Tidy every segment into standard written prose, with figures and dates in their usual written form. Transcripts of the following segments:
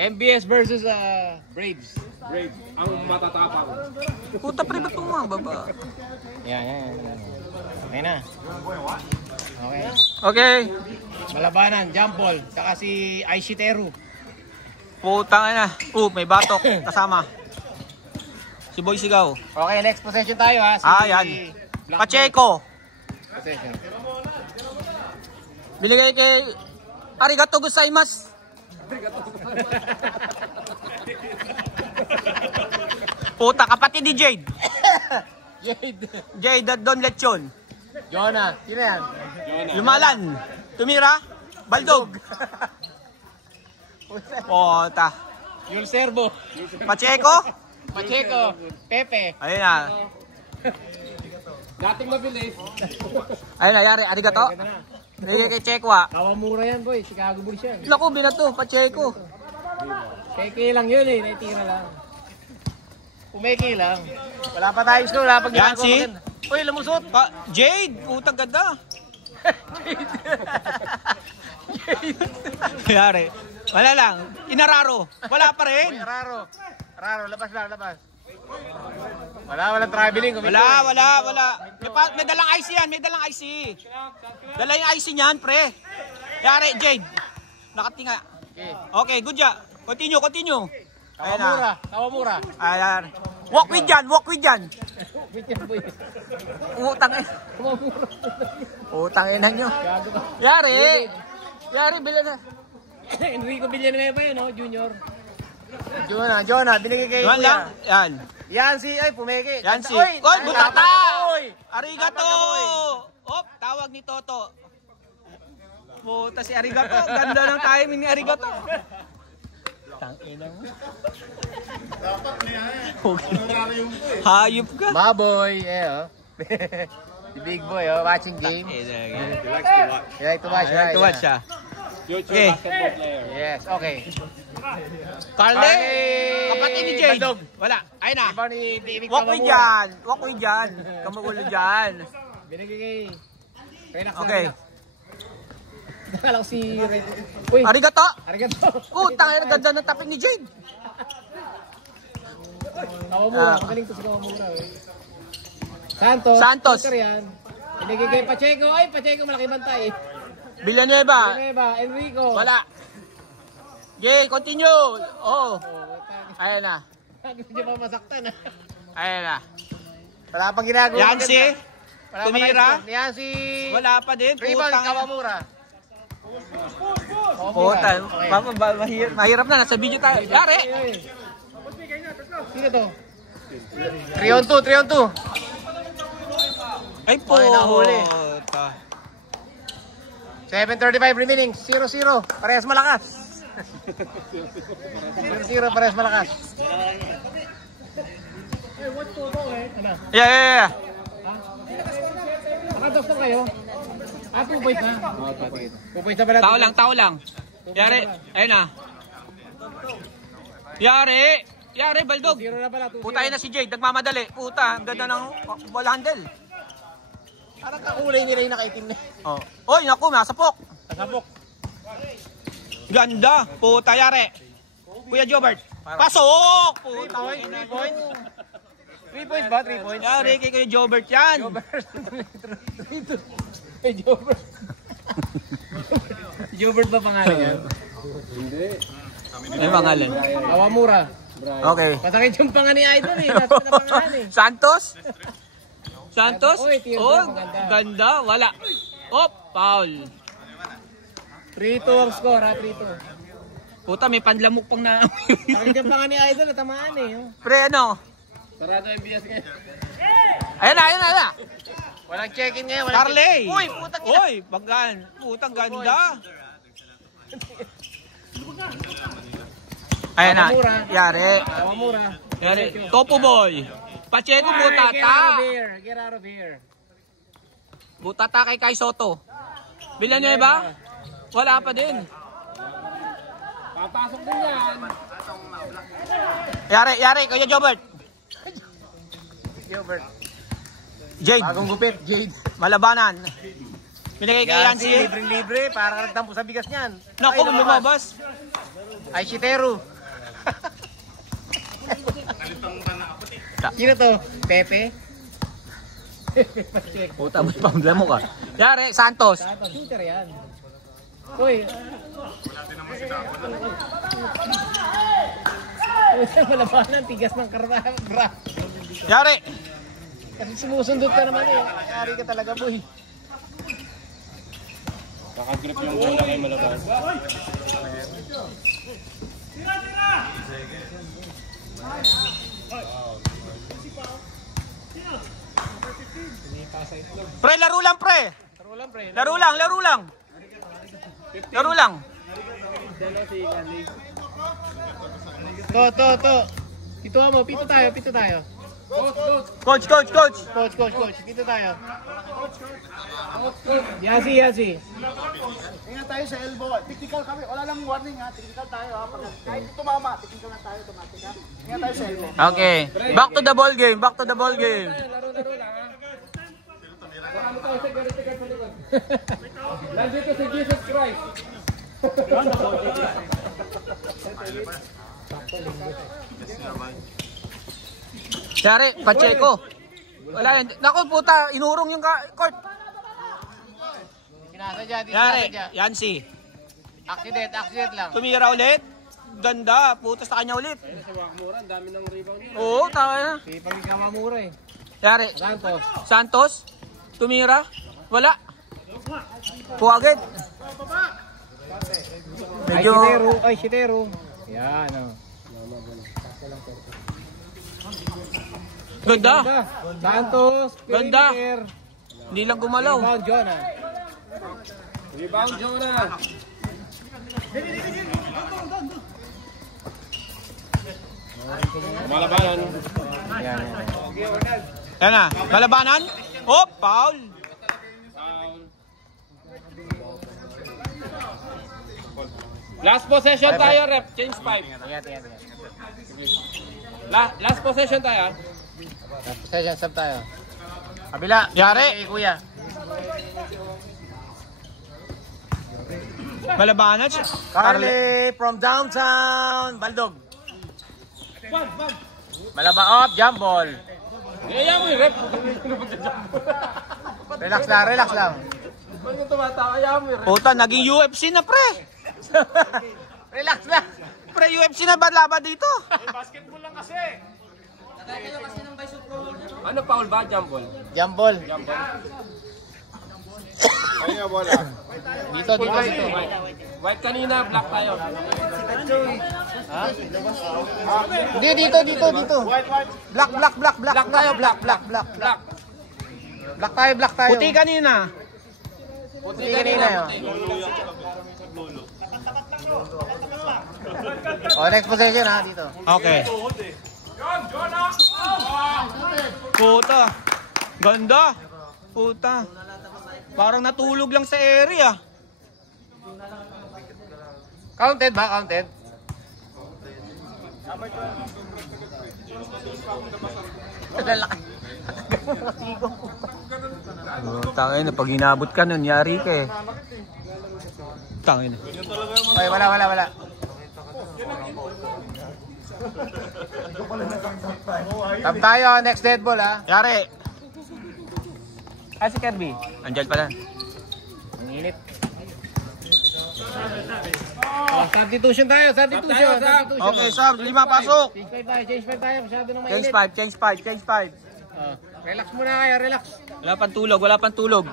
MBS versus Braves. Braves. Ang matatapang. Puta pre, ba't bumababa? Yan. Okay na. Okay. Okay. Malabanan, jump ball. Saka si Aishiteru. Putang na. May batok kasama. Si Boy Sigaw. Okay, next possession tayo ha. Si yan. Pacheco. Possession. Binigay kay Arigato gozaimasu. Puta, kapatid ni Jade. Jade at Don Lechon. Jonah. Sino yan? Lumalan. Tumira. Baldog. Puta. Yung servo. Pacheco. Pepe. Ayun na. Dating mabilis. Ayun na, yari. Arigato. Binigay kay Chekwa. Kawamura yan boy. Chicago Bulls yan. Naku, binato. Pacheco. Peke lang yun eh. Naitira lang. Pumeke lang. Wala pa tayo score. Wala pa Yan si? Uy, lumusot. Jade. Putang ganda. Yari. Wala lang. Inararo. Wala pa rin. Uy, Raro, labas. Walang traveling. Wala. May dalang IC yan. Dala yung IC niyan, pre. Yari, Jade. Nakatinga. Okay, good job. Continue. Kawamura. Ayan. Walk with yan. Utang ina nyo. Yari, bilhin na. Enrico Villanueva yun, no? Junior. Jonah. Binigay kay Yan lang. Yan. Yan si, pumeke. Yan si. Oy, butata! Oy. Arigato! Tawag ni Toto. Puta si Arigato. Ganda ng timing ni Arigato. Tangina mo. Dapat niya Hayop ka. Maboy, the big boy, watching game. You like to watch. You like to watch, siya. Future basketball player. Yes, okay. Carly! Kapatid ni Jade. Bandog. Wala. Ayun na. Iba ni David Walk with dyan. Kamagulo dyan. Binigay kay Renax. Okay. Nakala ko si Ray. Uy, Arigato! Arigato. Putang ina, ganda ng tapin ni Jade. Kawamura, magaling to si Kawamura. Santos. Yan. Binigay kay Pacheco. Pacheco malaki bantay. Villanueva. Enrico. Wala. Jay, continue. Ayan na. Hindi pa masaktan. Ayan na. Wala pang ginagawa. Yan si Tumira. Yan si Wala pa din. Rival Kawamura. Puta. Mahirap na. Nasa video tayo. Yari. Sino to? 3 on 2. Ay po. Nahuli. 7:35 remaining. 0-0. Parehas malakas. 0-0. Parehas malakas. Ano? Yeah. Nakados na kayo? 2 points na. 2 points na pala. Tao lang. Yari. Ayun na. Yari, Baldog. 0 na pala. 2-0. Putahin na si Jade. Nagmamadali. Puta. Ang ganda ng ball handle. Parang kakulay nila yung nakaitim na. Oy, naku. Masapok. Nasabok. Ganda. Puta, yari. Kuya Jobert. Pasok! 3 points. 3 points ba? 3 points? Yari kay Kuya Jobert yan. Jobert. Jobert ba pangalan yan? Hindi. Ay, pangalan. Kawamura. Okay. Pasakit yung pangalan ni Idol eh. Nasa na pangalan eh. Santos? Oy, teardrop, maganda. Ganda. Wala. Foul. 3-2 ang score ha, 3-2. Puta, may panlamok pang na. Pasakit yung pangalan ni Idol, natamaan eh. Pre, ano? Sarado MBS ngayon. Ayan na. Walang check-in ngayon. Carly. Uy, putang ina. Uy, bagan. Putang ganda. Ayan na. Yari. Kawamura. Yari. Topo boy. Pacheco, butata. Get out of here. Butata kay Kai Soto. Villanueva? Wala pa din. Papasok din yan. Yari. Kuya Jobert. Gilbert. Jade. Bagong gupit, Jade. Malabanan. Binigay kay Yancy. Libre-libre, para ka nagtampo sa bigas niyan. Naku, lumabas. Aishiteru. Sino to? Pepe? Puta, may pamla mo ka. Yari, Santos. Shooter yan. Uy. Malabanan, tigas ng bra. Yari. Kasi sumusundot ka naman eh. Ari ka talaga, boy. Nakagrip yung bola kay Malaban. Pre, laro lang, pre. Laro lang, pre. Laro lang, laro lang. Laro lang. To. Pito mo, pito tayo. Coach. Coach. Pito tayo. Yasi. Ingat tayo sa elbow. Technical kami. Wala lang warning ha. Technical tayo ha. Kahit tumama, technical na tayo automatic ha. Ingat tayo sa elbow. Okay. Back to the ball game. Laro lang ha. Lagi ko si Jesus Christ. Yari, Pacheco. Wala yan. Naku, puta, inurong yung court. Dinasadya. Yari, Yancy. Accident lang. Tumira ulit. Ganda, puta sa kanya ulit. Oo, tawa na. Si pag-ikaw mura eh. Yari, Santos. Santos. Tumira. Wala. Puwagad. Medyo... Shitero. Yan o. Ganda. Santos. Ganda. Perimeter. Hindi lang gumalaw. Rebound, Jonah. Rebound, Jonah. Malabanan. Yan. Yan na. Malabanan. Oh, foul. Last possession tayo, rep. Change 5. Yan. Last possession tayo. Session sub tayo. Kabila. Yari. Kuya. Malabanan siya. Carly from downtown. Baldog. Malaba up. Jump ball. Kaya mo yung rep. Relax lang. Ba't yung tumatawa? Kaya mo yung rep. Puta, naging UFC na, pre. Relax lang. Pre, UFC na ba laban dito? Basketball lang kasi. Ano foul ba? Jump ball? Jump ball. Ano nga bola? Dito. White kanina, black tayo. Hindi, dito. Black tayo. Black tayo. Puti kanina. Puti kanina yun. Next possession ha, dito. Okay. Puta. Ganda. Puta. Parang natulog lang sa area. Counted ba? Counted? Tangin na, pag inabot ka nun, yari ka eh. Tangin na. Okay, wala. Tab tayo, next dead ball ha. Yari. Si Kirby. Andyan pala. Ang init. Substitution tayo. Okay, sub. 5 pasok. Change 5 tayo. Masyado nang Change mainit. 5. Relax muna kayo, relax. Wala pang tulog.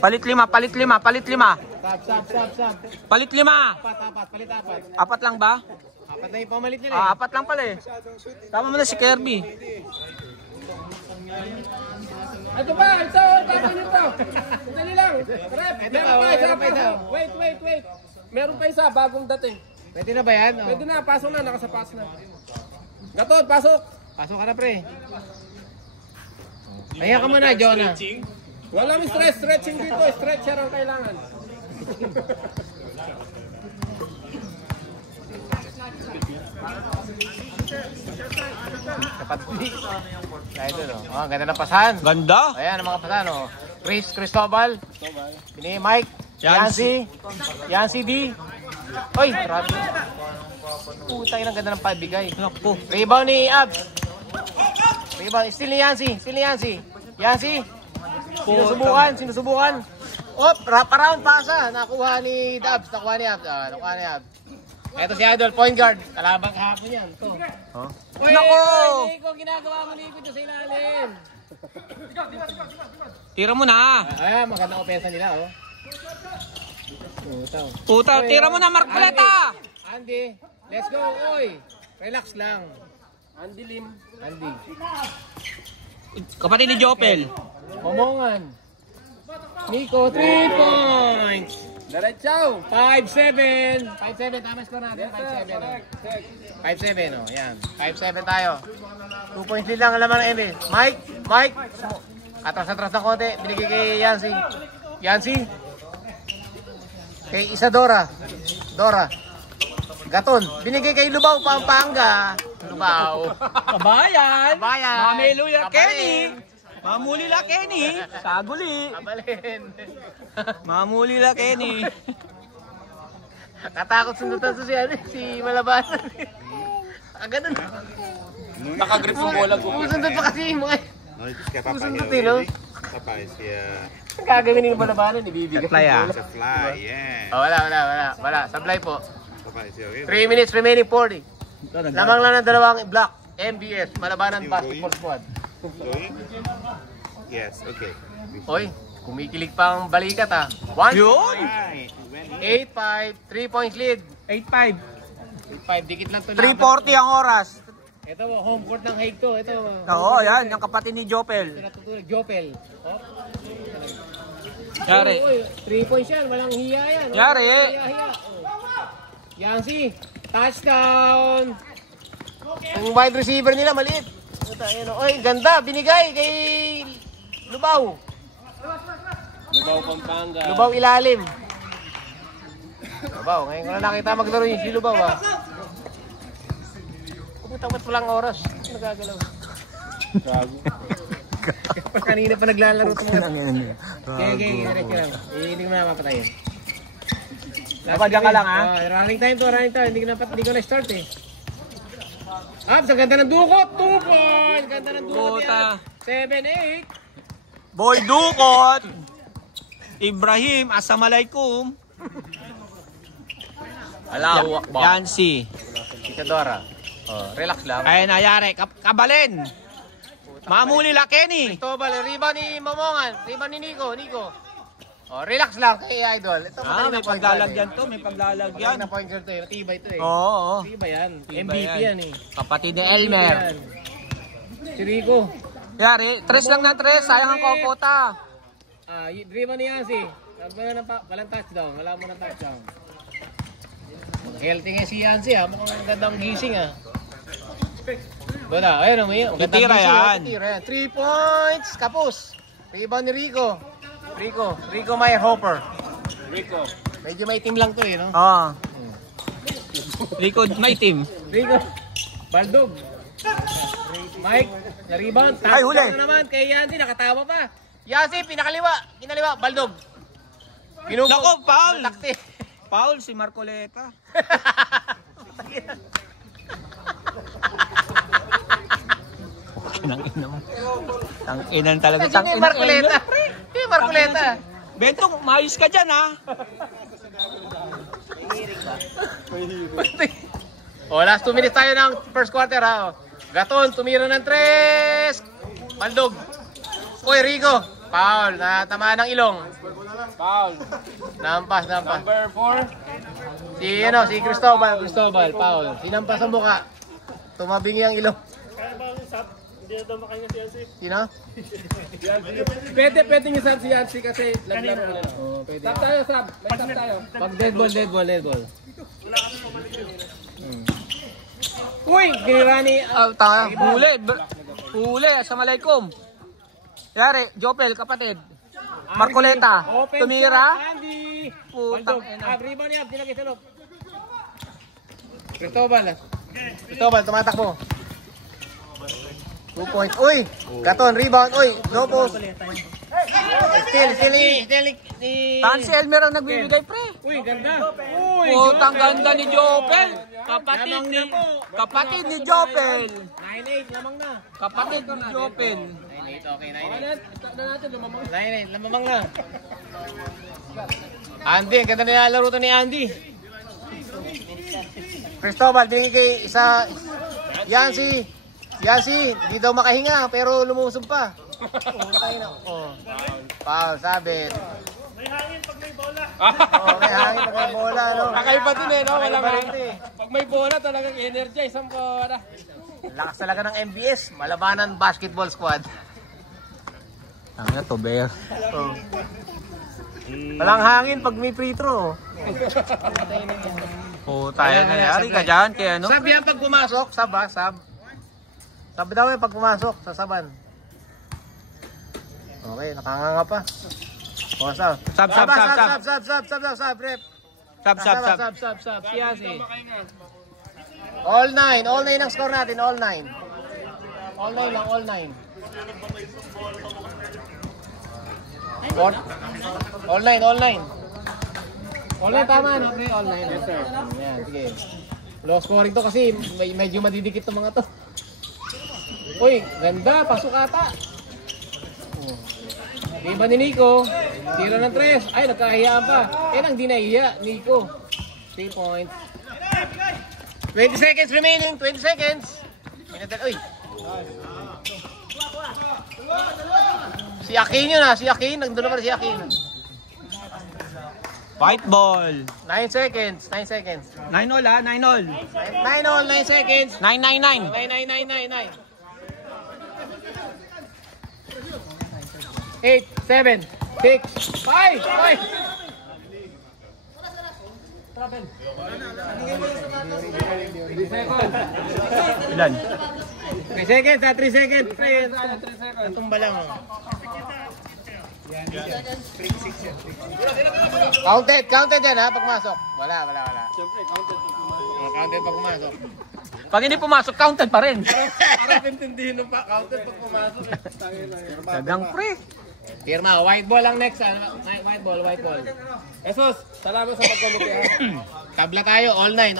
Palit 5. Sub. Palit 5. Palit 4. 4 lang ba? 4 na yung pamalit nila eh. 4 lang pala eh. Tama mo na si Kirby. Ito ba? Ito! Tapos nito! Dali lang! Rep! Meron pa isa! Wait! Meron pa isa, bagong dating. Pwede na ba yan? Oh. Pwede na, pasok na, nakasapas na. Gatod, pasok! Pasok ka na pre. Ayan ka muna, Jonah. Walang stretching dito, stretcher ang kailangan. Dapat Kaya ito no. Oh, ganda ng pasahan. Ganda. Ayan ang mga pasahan oh. Cristobal. Ini Mike. Yancy D. Oy, grabe. Putang ina, ganda ng pabigay. Naku. Rebound ni Abs. Rebound, still ni Yancy. Yancy. Sinusubukan. Wrap around pasa. Nakuha ni Abs. Nakuha ni Abs. Ito si Idol, point guard. Kalabang kahapon yan. Ito. Huh? Uy, Nako! Nico, ginagawa mo Nico dyan sa ilalim. Tira mo na. Ayan, magandang opensa nila, oh. Puta, tira mo na, Marcoleta. Andy, let's go, oy. Relax lang. Andy Lim. Andy. Kapatid ni Jopel. Momongan. Nico, 3 points. Diretsaw. 5-7. 5-7, tama score natin. 5-7. 5-7, oh. Yan. 5-7 tayo. 2 points lead lang ang laman ng ML. Mike. Atras ng konti. Binigay kay Yancy. Kay Isadora. Gaton. Binigay kay Lubao, Pampanga. Lubao. Kabayan. Kabayan. Mamuli la Kenny. Saguli. Kabalin. Mamuli la Kenny. Katakot sundutan si Malabanan. Ganun. Nakagrip yung bola ko. Sundot pa kasi mo eh. No, just kaya Papa Sundot here, eh, no? really? Papa is here. Ang gagawin ni Malabanan, ibibigay. Fly, ah. It's a fly, yeah. Oh, wala. Sablay po. Papa is here. 3 minutes remaining 40. Lamang lang ng dalawang block. MBS, Malabanan Basketball Squad. Going? Yes, okay. Oy, kumikilig pang balikat ah. 1, Yun. Right. 8-5, 3 points lead. 8-5. 8-5, dikit lang to. 3:40 ang oras. Ito, home court ng Hague to. Ito. Oo, yan. Yung kapatid ni Jopel. Natutulog, Jopel. Oh. Yari. Oy, 3 points yan, walang hiya yan. Yari. Hiya. Yancy, touchdown. Ang wide receiver nila maliit. Oy, ganda, binigay kay Lubao. Lubao Pampanga. Lubao ilalim. Lubao, ngayon ko na nakita maglaro yung si Lubao ah. Pumunta ba't walang oras? Nagagalaw. Kanina pa naglalaro itong mga... Okay, direct lang. Hindi ko na mapatayin. Napadyan ka lang, ha? Running time. Hindi ko na-start eh. Abs, ang ganda ng dukot! 2 points! Ganda ng dukot Puta. yan. 7-8. Boy Dukot. Ibrahim, Assalamualaikum. Allahu Akbar. Yancy. Isadora. Oh, relax lang. Ay, nayari. Kabalin. Mamuli la Kenny. Cristobal, rebound ni Momongan. Rebound ni Nico. Oh, relax lang kay Idol. Ito May paglalagyan to. May paglalagyan. Yan ang point guard to eh. Matibay to eh. Oo. Matibay yan. Matibay MVP yan eh. Kapatid ni Elmer. Yan. Si Rico. Yari, 3 lang na 3. Sayang ang kopota. Rebound ni Yancy. Walang touchdown. Wala mo ng touchdown. Healthy nga si Yancy ha. Mukhang gandang gising ha. Bada, ayun may Titira yan. 3 points. Kapos. Rebound ni Rico. Rico Meyer Hopper. Rico. Medyo may team lang to eh, no? Oo. Likod, may team. Rico. Baldog. Mike, na-rebound. Ay, huli. Touchdown na naman kay Yancy, nakatawa pa. Yancy, kinaliwa, Baldog. Pinugo. Nako, foul. Takti. Paul, si Marcoleta. Tang inan talaga. Sino yung Marcoleta? Sino yung Marcoleta? Bentong, maayos ka dyan, ha? Last 2 minutes tayo ng first quarter, ha? Gaton, tumira ng 3. Baldog. Uy, Rico. Foul, natamaan ng ilong. Foul. Nampas. Number 4. Si Cristobal, foul. Sinampas ang muka. Tumabingi ang ilong. Sino? Pwede niyo sab si Yancy kasi naglaro na. Oo, pwede. Sab tayo, sab. May sab tayo. Pag dead ball. Uy, ginirani. Huli, Assalamualaikum. Yari, Jopel, kapatid. Marcoleta, tumira. Andy. Putang Baldog. ina. Rebound niya, dinagay sa loob. Cristobal, tumatakbo. 2 points. Uy, Gaton, rebound. Uy, no post. Still ni... Tan si Elmer ang nagbibigay, pre. Uy, ganda. Uy, putang ganda ni Jopel. Kapatid ni Jopel. 9-8, lamang na. Kapatid ni Jopel. 9-8, okay, 9-8. 9-8, 9-8, lamang na. Andy, ang ganda na laro to ni Andy. Cristobal, binigay kay isa. Yancy, di daw makahinga pero lumusog pa. Oh. Foul, sabit. May hangin pag may bola. May hangin pag may bola, no? Kakaiba din eh, no? Walang Kakaiba hangin. rin, Pag may bola, talagang energize ang bola. Lakas talaga ng MBS, Malabanan Basketball Squad. Ang na to, Bear. Oh. Walang hangin pag may free throw. Tayo na yari ka dyan, kaya ano? Sab yan pag pumasok, sab. Sab daw yan pag pumasok, sasaban. Okay, nakanganga pa. O, sab. Sab. Rep. Sab. Siyasi. All 9 ang score natin, all 9. All 9 lang, all 9. All 9. All 9 tama, no? Okay, all 9. Yes, sir. Yan, sige. Low scoring to kasi medyo madidikit to mga to. Uy, ganda, pasok ata. Di ba ni Nico? Tira ng 3. Ay, nagkahiyaan pa. Nang di nahiya, Nico. 3 points. 20 seconds remaining. 20 seconds. Uy. Si Akin yun si Akin. Nandun naman si Akin. White ball. 9 seconds. 9 seconds. 9-all 9-all. 9 seconds. 9-9-9. 9. 8, 7, 6, 5. Ilan? 3 seconds, 3 seconds. 3 seconds. Tumba lang. Counted yan ha, pag pumasok. Wala. Counted pag pumasok. Pag hindi pumasok, counted pa rin. Parang tintindihin ng counted pag pumasok. Dagang pre. Pirma, white ball ang next. White ball. Esos, salamat sa pagkamuti. Tabla tayo, all 9.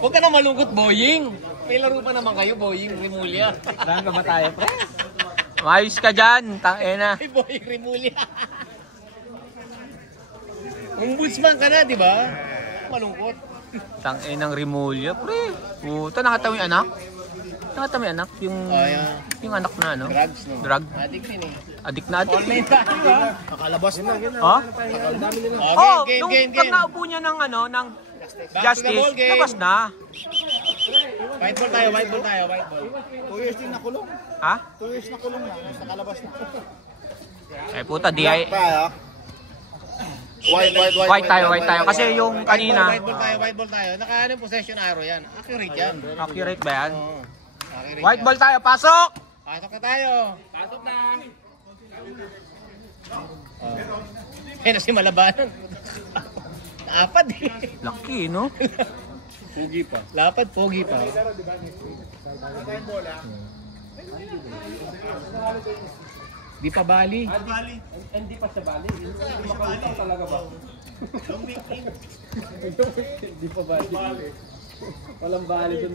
Huwag ka na malungkot, Boying. May laro pa naman kayo, Boying Rimulya. Saan ka ba tayo, pre? Mayos ka dyan, tangina. Ay, Boying Rimulya. Ombudsman ka na, di ba? Malungkot. Tanginang Rimulya, pre. Puta, nakatawa yung anak? Nakatawa yung anak? Yung anak na ano? Drugs, no? Drug? Adik din eh. Adik na adik. All 9 tayo, ha? Nakalabas na. Ha? Oh, Nung pag naupo niya ng ano, ng Back to the ball justice, game. labas na. White ball tayo. 2 years din nakulong. Ha? 2 years nakulong na. Nakalabas na. Eh puta, di ay... White White tayo. Kasi yung kanina, White ball tayo. Naka possession arrow yan. Accurate yan. accurate ba yan? Oo. Accurate White yan. ball tayo, pasok! Pasok na tayo. Pasok na. Ayun na si Malabanan. Lapad eh. Laki, no? Pugi pa. Lapad, pogi pa. Di pa bali. Hindi pa siya bali. Makalutang talaga ba? Hindi pa bali. Walang bali dun.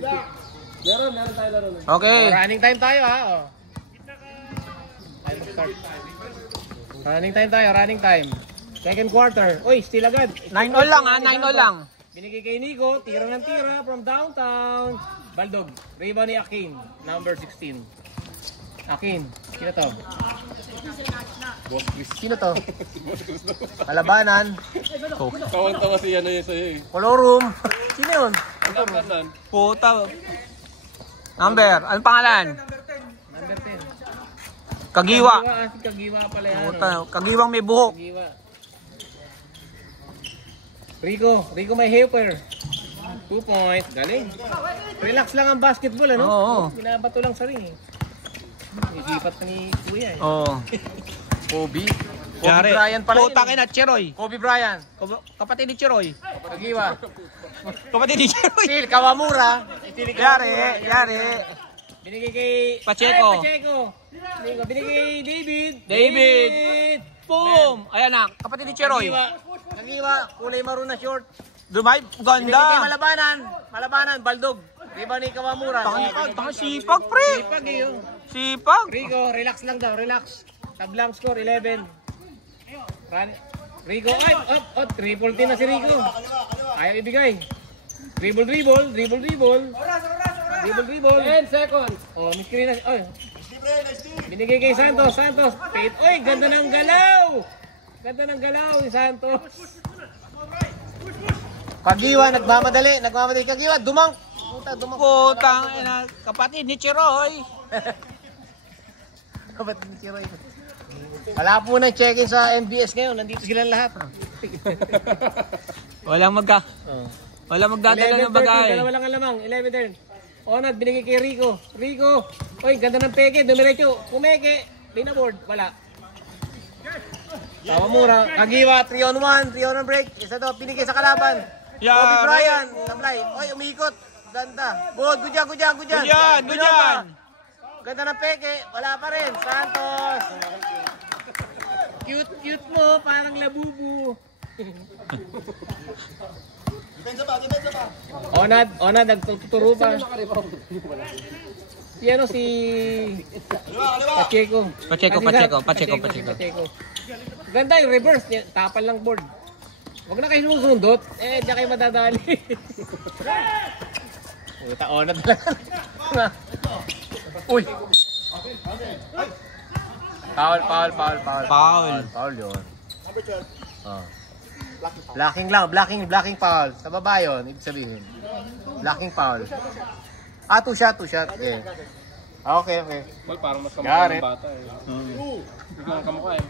Meron tayo laro. Okay. Running time tayo ha. Oh. Running time. Second quarter. Uy, still agad. 9-all lang ha, 9-all lang. Binigay kay Nico, tira ng tira from downtown. Baldog, rebound ni Akin, number 16. Akin, sino to? Sino to? Malabanan. Kawan-tawa siya na yun sa'yo eh. Colorum. Sino yun? Puta. Number, anong pangalan? Number 10. Kagiwa. Kagiwa pala yan. Puta, kagiwang may buhok. Kagiwa. Rico may helper. 2 points. Galing. Relax lang ang basketball, ano? Oo. Binabato lang sa ring eh. Isipat ka ni Kuya eh. Oo. Kobe Yari. Bryant pala Puta yun. kina Cheroy. Kobe Bryant. Kapatid ni Cheroy. Kagiwa. Kapatid ni Cheroy. Phil Kawamura. Yari. Binigay kay Pacheco. Pacheco. Binigay kay David. David. Boom! Ayan na, kapatid ni Cheroy. Kagiwa, kulay maroon na short. Dumay, Binigay ganda. malabanan, Baldog. Di ba ni Kawamura? Tanga sipag, pre. Sipag eh yun. Sipag. Rico, relax lang daw, relax. Tablang score, 11. Rico, ay, up, triple team na si Rico. Ayaw ibigay. Dribble. 10 seconds. Oh, miscreen na. Oy. Binigay kay Santos. Pit. Oy, ganda ng galaw ni Santos. Kagiwa, nagmamadali Kagiwa, dumang. Putang ina, kapatid ni Cheroy. Kapatid ni Chiroy. Wala po nang check-in sa MBS ngayon. Nandito silang lahat. Walang magdadala ng 11-13, bagay. dalawa lang ang lamang. 11-10. Onad, binigay kay Rico. Oy, ganda ng peke. Dumiretso. Pumeke. Pinaboard. Wala. Kawamura. Kagiwa, 3-on-1. 3-on-1 break. Isa to, binigay sa kalaban. Yeah, Kobe Bryant. Sablay. Oy, umiikot. Ganda. Good dyan. Good yan. Ganda ng peke. Wala pa rin. Santos. Cute mo. Parang labubu. Depensa pa. Onad, nagtuturo pa. Si Pacheco. Ganda yung reverse. Tapal lang board. Huwag na kayo sumusundot. Diyan kayo madadali. Puta, Onad lang. Uy! Foul yun. Oh. Blocking foul. Sa baba yun, ibig sabihin. Blocking foul. 2 shot. Okay. Well, parang mas Got it. kamukha ng bata eh. Biglang kamukha eh.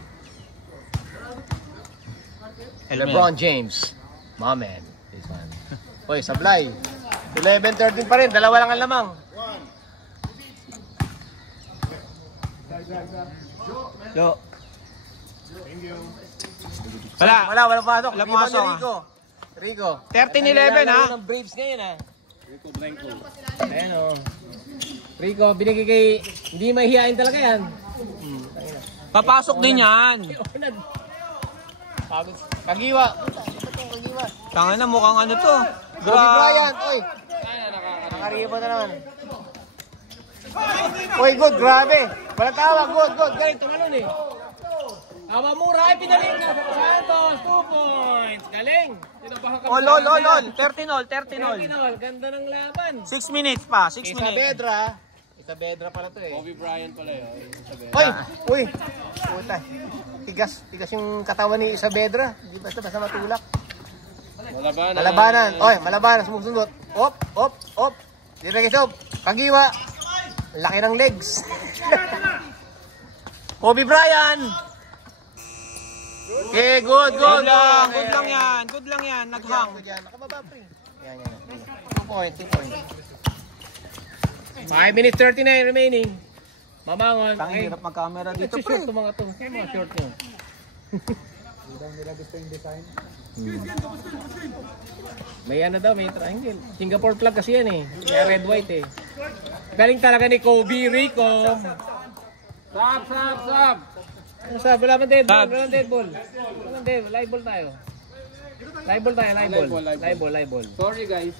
LeBron James. My man. This one. Uy, sablay. 11-13 pa rin. Dalawa lang ang lamang. Yo. Wala pasok. Wala pumasok, Rico. 13-11 ha. Ng Braves ngayon ha. Ayan o. Rico, binigay kay... Hindi mahihain talaga yan. Papasok din yan. Pagod. Kagiwa. Tanga na, mukhang ano to. Kobe Bryant. Oy. Nakaribo na naman. Oy, good. Grabe. Walang tawag. Good. Galing tumalon eh. Kawamura ay pinaling na. Santos, 2 points. Galing. Lol. 13-all. Ganda ng laban. 6 minutes pa. 6 minutes. Isabedra pala to eh. Kobe Bryant pala yun. Uy. Puta. Tigas yung katawan ni Isabedra. Hindi basta matulak. Malabanan. Oy, malabanan. Sumusundot. Op. Diretso. Kagiwa. Laki ng legs. Kobe Bryant. Okay, good. Good lang yan. Naghang. Nakababa pre. Yan. 2 points. 5 minutes 39 remaining. Mamangon. Tangin, hirap mag-camera dito, Ito pre. short mga to. Mga short nyo. May may triangle. Singapore flag kasi yan eh. May red white eh. Galing talaga ni Kobe Rico. Sab! Ano sabi? Wala man dead ball. Live ball tayo. Live ball. Sorry guys.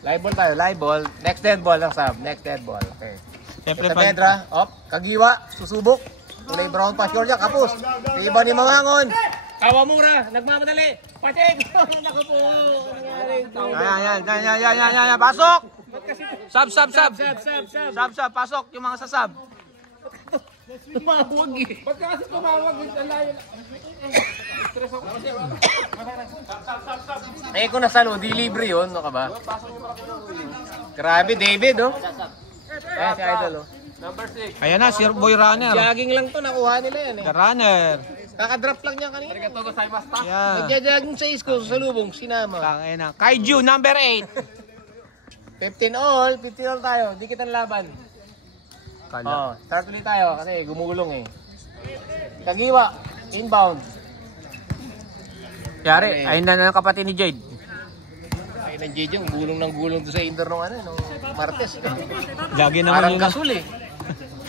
Live ball. Next dead ball lang sab. Okay. Siyempre, Pedra, Kagiwa, susubok. Kulay brown pa, sure niya, kapos. Iba ni Mamangon. Kawamura, nagmamadali. Pacheco, naku po. Yan. Pasok! Sab. Sab. Pasok yung mga sasab. Tumawag eh. Ba't ka kasi tumawag? Ang layo na. Eh kung nasalo, di libre yun, no ka ba? Grabe, David, oh. Ayan si Idol, oh. Number 6. Ayan na, si Boy Runner. Jogging lang to, nakuha nila yan eh. The Runner. Kakadrop lang niya kanina. Arigato gozaimashita. Yan. Nagja-jogging sa isko, sa lubong, sinama. Tangin na. Kaiju, number 8. 15 all tayo, di kita laban. Start ulit tayo kasi gumulong eh. Kagiwa, inbound. Yari, ayun na ng kapatid ni Jade. Ay, ng JJ, gulong doon sa indoor nung Martes. Lagi naman Parang yun. gasol eh.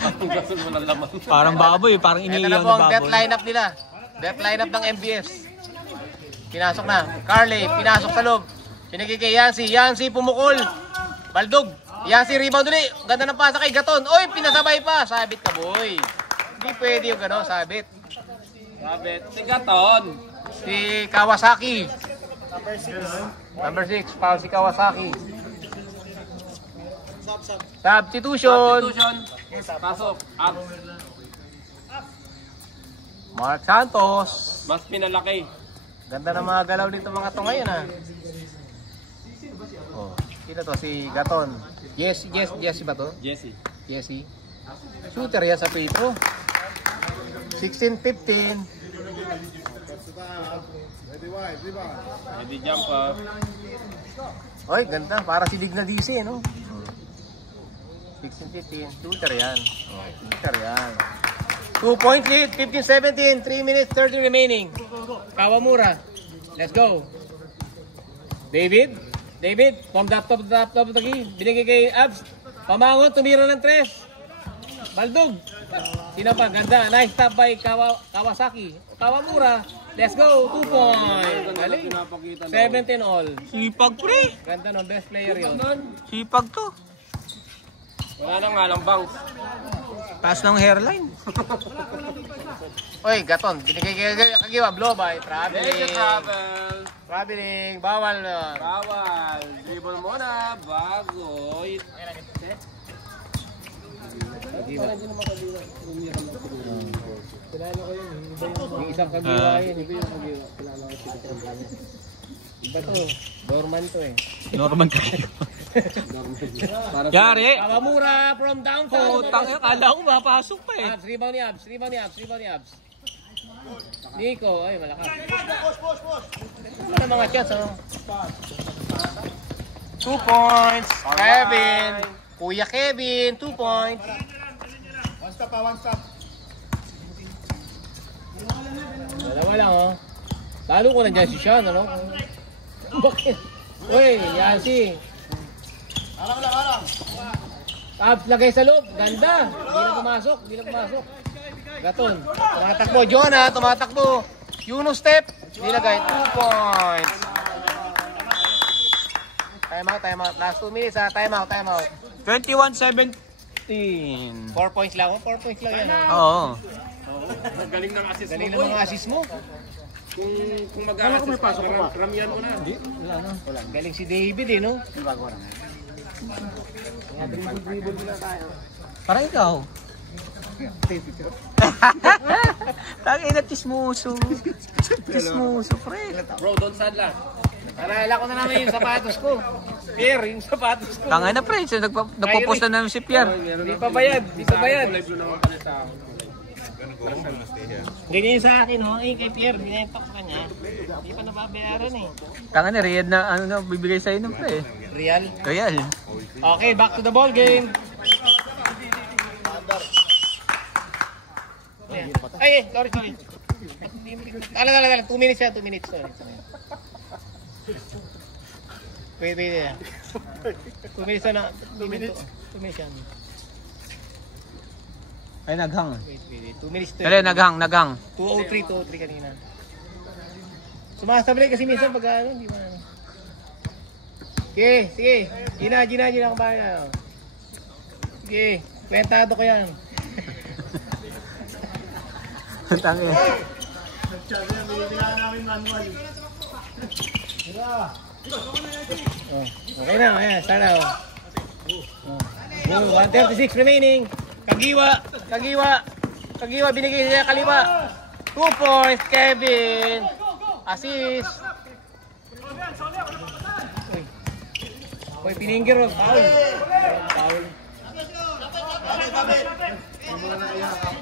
Gasol mo ng laman. Parang baboy, parang Ito na iniiyaw po na ang death baboy. lineup nila. Death lineup ng MBS. Pinasok na. Carly, pinasok sa loob. Pinigay kay Yancy. Yancy pumukol. Baldog. Yancy rebound ulit. Ganda ng pasa kay Gaton. Oy, pinasabay pa. Sabit ka, boy. Hindi pwede yung gano'n, sabit. Sabit. Si Gaton. Si Kawasaki. Number 6, foul si Kawasaki. Substitution. Substitution. Pasok. Up. Mark Santos. Mas pinalaki. Ganda ng mga galaw dito mga to ngayon ha. Oh, sino to? Si Gaton. Jesse ba to? Jesse. Jesse. Shooter yan sa free throw. 16-15. Ready jump up. Oy, ganda. Para si Dig na DC, no? 16-15. Shooter yan. Oh, shooter yan. 2 points lead. 15-17. 3 minutes 30 remaining. Kawamura. Let's go. David. From the top lagi. Binigay kay Abs. Pamangon. Tumira ng 3. Baldog. Sino pa? Ganda. Nice stop by Kawasaki. Kawamura. Let's go. 2 points. Galing. 17 all. Sipag pre. Ganda no. Best player yun. Sipag to. Wala nang ngalang bounce. Taas ng hairline. Oy, Gaton. Binigay kay Kagiwa. Blow by. Medyo travel. Traveling. Bawal na. Bawal. Dribble muna. Bago. Yung isang Kagiwa yun. Iba yung Kagiwa. Iba to. Dorman to eh. Norman kayo. Yari. Kawamura from downtown. Putang, akala ko mapasok pa eh. Abs, rebound ni Abs. Nico, ay malakas. Ano mga shots, oh? 2 points. Kevin. Kuya Kevin, 2 points. One stop. Dalawa lang, oh. Lalo ko nandiyan si Sean, ano? Bakit? Uy, Yancy. Alang. Abs, lagay sa loob. Ganda. Hindi na pumasok. Gaton. Tumatakbo. Jonah, tumatakbo. Yuno step. Nilagay. 2 points. Time out. Last 2 minutes ha. Time out. 21-17. 4 points lang. 4 points lang yan. Oo. Galing ng assist Galing mo, ng boy. mga assist mo. Kung mag-a-assist ka, ramihan mo na. Wala. Galing si David eh, no? Parang ikaw. Tangina tismuso. Tismuso, pre. Bro, don't sad lang. Naalala ko na naman yung sapatos ko. Pierre, yung sapatos ko. Tangina, pre. Nagpo-post na namin si Pierre. Hindi pa bayad. Live yun naman pala sa akin. Ganyan yung sa akin, ho. Eh, kay Pierre, binentok sa kanya. Hindi pa nababayaran eh. Tangina, Riyad na bibigay sa'yo ng pre. Real. Kaya Okay, back to the ball game. Ay, sorry. Alam. 2 minutes yan, 2 minutes. Sorry. Wait. 2 minutes na. 2 minutes yan. Ay, naghang. Wait. 2 minutes. Dali, naghang. 203 kanina. Sumasabay kasi minsan pag hindi ba. Sige. Gina ang bahay. Sige, kwentado ko yan. Tangina. Okay na, ayan, start na. 136 remaining. Kagiwa, binigay niya kaliwa. 2 points, Kevin. Assist. Uy, piningger ron. Foul.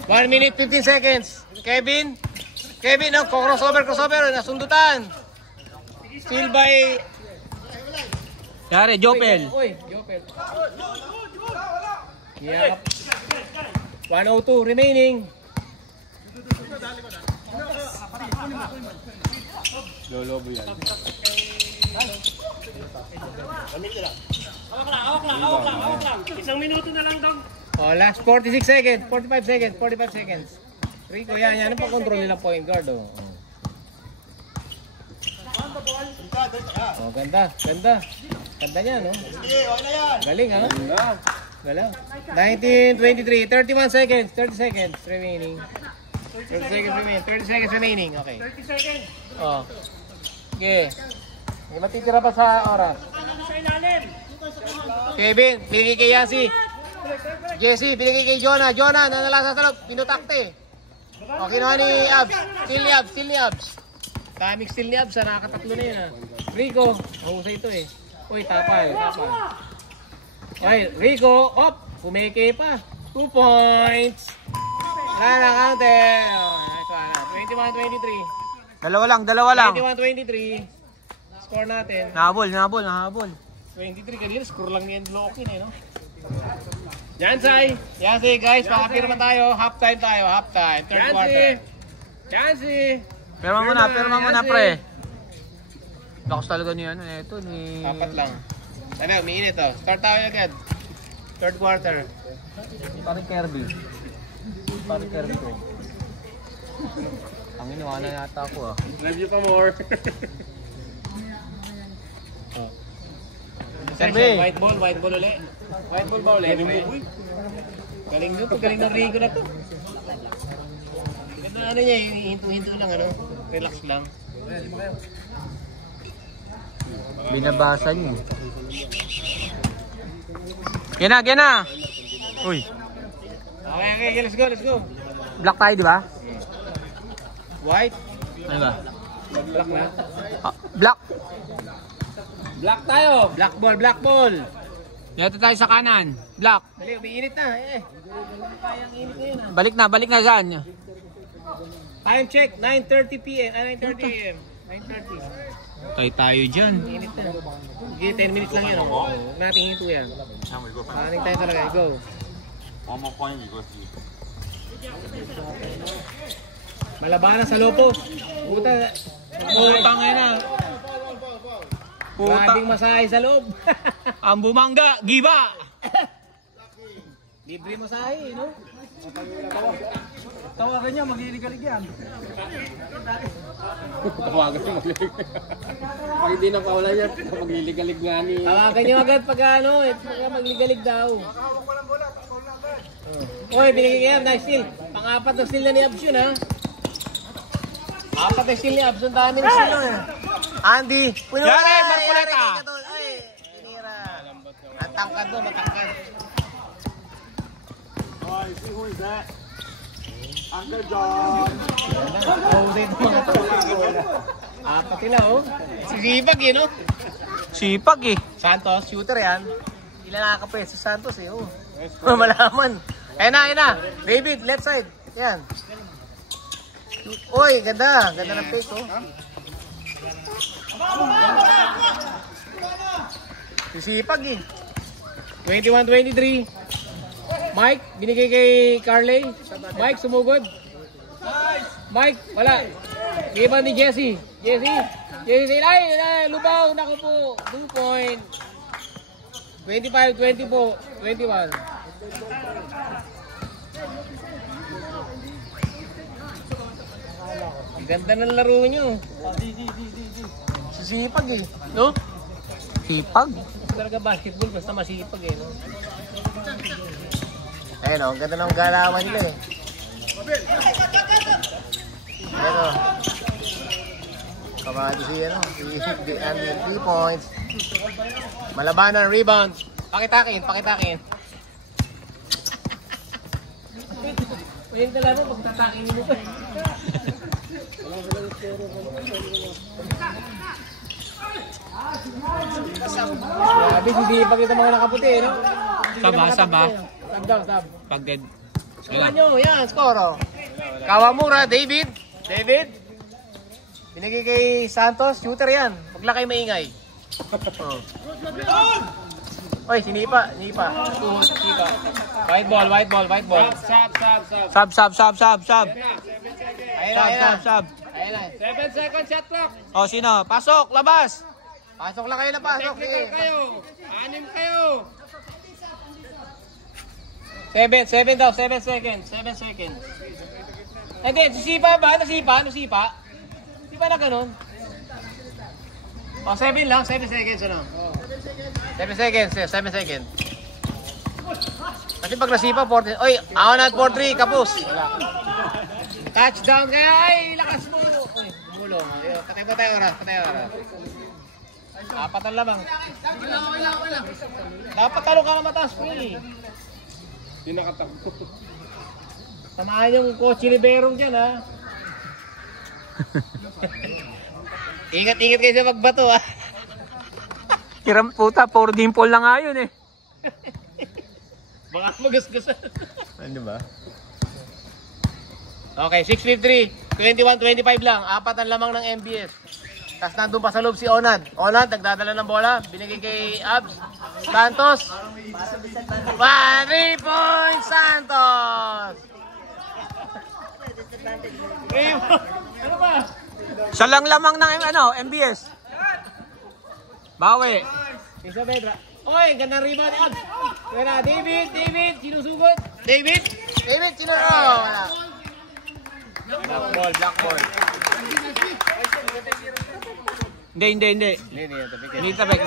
1 minute, 15 seconds. Kevin, crossover, nasundutan. Steal by... Yari, Jopel. Uy, Jopel. Yeah. 102 remaining. Lolobo yan. Awak lang. 1 minuto na lang daw. Oh, last 46 seconds, 45 seconds, 45 seconds. Rico, yan. Ano pa control nila point guard, oh. Oh, ganda. Ganda niya, no? Galing, ha? Galing. 19, 23, 31 seconds, 30 seconds remaining. 30 seconds remaining, okay. 30 seconds. Oh. Okay. May matitira pa sa oras. Kevin, binigay kay Yancy. Jesse, binigay kay Jonah. Jonah, nanalasa sa loob. Pinutakte. O, kinuha ni Abs. Steal ni Abs. Kaming steal ni Abs. Nakakatatlo na yun, ha. Rico, mahusay ito, eh. Uy, tapal. Okay, Rico, op. Kumeke pa. 2 points. Counter. Nice one. 21-23. Dalawa lang. 21-23. Score natin. Nahabol. 23 kanina, score lang ni Endlokin, eh, no? Jansay, guys, makapirma tayo. Halftime tayo, third quarter. Jancy. Pirma muna, pre. Lakas talaga ni ano, eto ni... Apat lang. Sabi, umiinit, oh. Start tayo agad. Third quarter. Parang Kirby ko. Ang iniwana yata ako, ah. Review pa more. Serve. White ball ulit. White ball ba ulit? Galing ng Rico na to. Ganda ano niya, hinto-hinto lang, ano. Relax lang. Binabasa niyo. Gina. Uy. Okay, let's go. Black tayo, di ba? White. Ano ba? Black na. Black. Black tayo. Black ball. Dito tayo sa kanan. Black. Dali, umiinit na, eh. Kayang init na yun, ah. Balik na saan? Time check, 9:30 p.m. 9:30 a.m. 9:30. Tayo dyan. Init na. Sige, 10 minutes lang yun, oh. Huwag natin hinto yan. Paning tayo talaga, go. Malabanan sa lopo. Putang ina. Grabing masahe sa loob. Ang bumangga, giba. Libre masahe, no? Tawagan niya, magliligalig yan. Tawagan niya magliligalig. Pag hindi na pawala niya, magliligalig nga ni... Tawagan niyo agad pag ano, pag magligalig daw. Oy, binigay kayo, nice steal. Pang-apat na steal na ni Abs yun, ha? Apat na steal ni Abs, ang dami na steal nun, ha? Andy, puno Yari, ay, Marcoleta. Ay, pinira. Ang tangkad mo, matangkad. Who is that? Uncle John. Apat sila, oh. Si Zipag, no? Sipag eh. Santos, shooter yan. Ilan nakakapwesto si Santos, eh, oh. Malaman. Ayun na. David, left side. Yan. Uy, ganda. Ganda ng fake, oh. Sisipag, eh. 21-23. Mike, binigay kay Carley. Mike, sumugod. Mike, wala. Giban ni Jesse. Jesse, ay, lubaw. Naku po. 2 point. 25-20 po. 21. Ganda ng laro nyo. Sisipag, eh. No? Sipag? Talaga basketball, basta masipag, eh, no? Ayun, oh, ganda ng galawan nila, eh. Pero, kamado si, ano, si Andy, 3 points. Malabanan, rebound. Pakitakin. Yung talaga, pagtatakin nyo pa. Grabe, sisipag ito mga nakaputi, no? Saba. Sab. Pagded. Saan nyo? Yan, score, oh. Kawamura, David. Binigay kay Santos, shooter yan. Huwag lang kayo maingay. Oy, sinipa. White ball. Sab. Ayun na. 7 second shot clock. O, sino? Pasok, labas. Pasok lang kayo na pasok. Technical kayo. 6 kayo. 7 daw, 7 seconds. 7 seconds. Hindi, sisipa ba? Nasipa? Di ba na ganun? O, 7 lang, 7 seconds, ano? 7 seconds, 7 seconds. Kasi pag nasipa, 40. Oy, ako na 4-3, kapos. Touchdown kaya, ay, lakas mo. Uy, gulong. Patay oras. Apat ang lamang. Dapat talo ka na mataas, pre. Hindi nakatakbo. Samahan yung coach Liberong dyan, ha? Ingat kayo sa magbato, ha? Tiram puta, 4 dimple lang nga yun eh. Baka magasgasan. Ano ba? Okay, 6-3. 21-25 lang. Apat ang lamang ng MBS. Tapos nandun pa sa loob si Onad. Onad, nagdadala ng bola. Binigay kay Abs. Santos. 3 points, Santos! Ano ba? Siya lang lamang ng MBS. Bawi. Isa Pedra. Oy, gandang rebound. Abs. Wala, David, sinusugod. David, sinusugod. Oh, wala. Black ball. Hindi. Hindi tapek.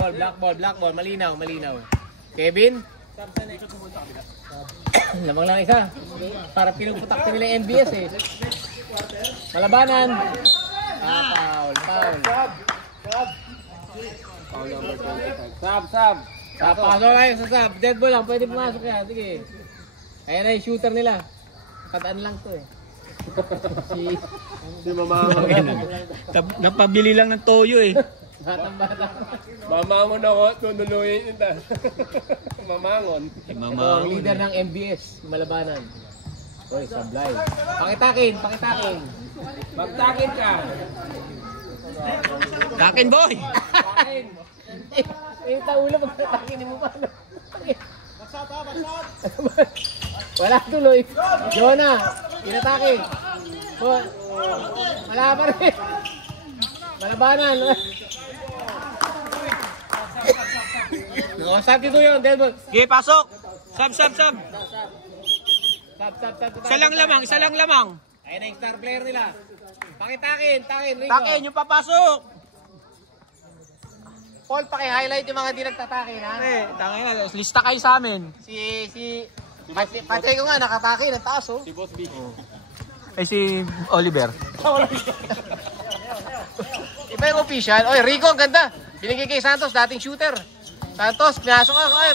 Black ball. Malinaw. Kevin. Lamang lang isa. Para pinuputak nila yung MBS eh. Malabanan. Foul. Foul number 25. Sab. Pasok kayo sa sub. Dead ball lang. Pwede pumasok yan. Sige. Ayan na yung shooter nila. Kataan lang to eh. Si Mamangon. Napabili lang ng toyo eh. Batang-bata. Mamangon ako, tunuluin ita. Mamangon. Ito ang leader ng MBS. Malabanan. Oy, sablay. Pakitakin. Magtakin ka. Takin boy! Yung taulo pagkatakin mo pa. Wala tuloy. Jonah, inatake. Wala pa rin. Malabanan. Substitute yun, Delbon. Okay, pasok! Sab! Sub. Isa lang lamang. Ayun na yung star player nila. Pakitakin, Rico. Takin, yung papasok! Paul, paki-highlight yung mga di nagtatakin, ha? Tangina, lista kayo sa amin. Pacheco nga, nakatake, ng taas, oh. Si Boss B. Si Oliver. Iba yung official. Oy, Rico, ang ganda. Binigay kay Santos, dating shooter. Santos, pinasok ako. Oy,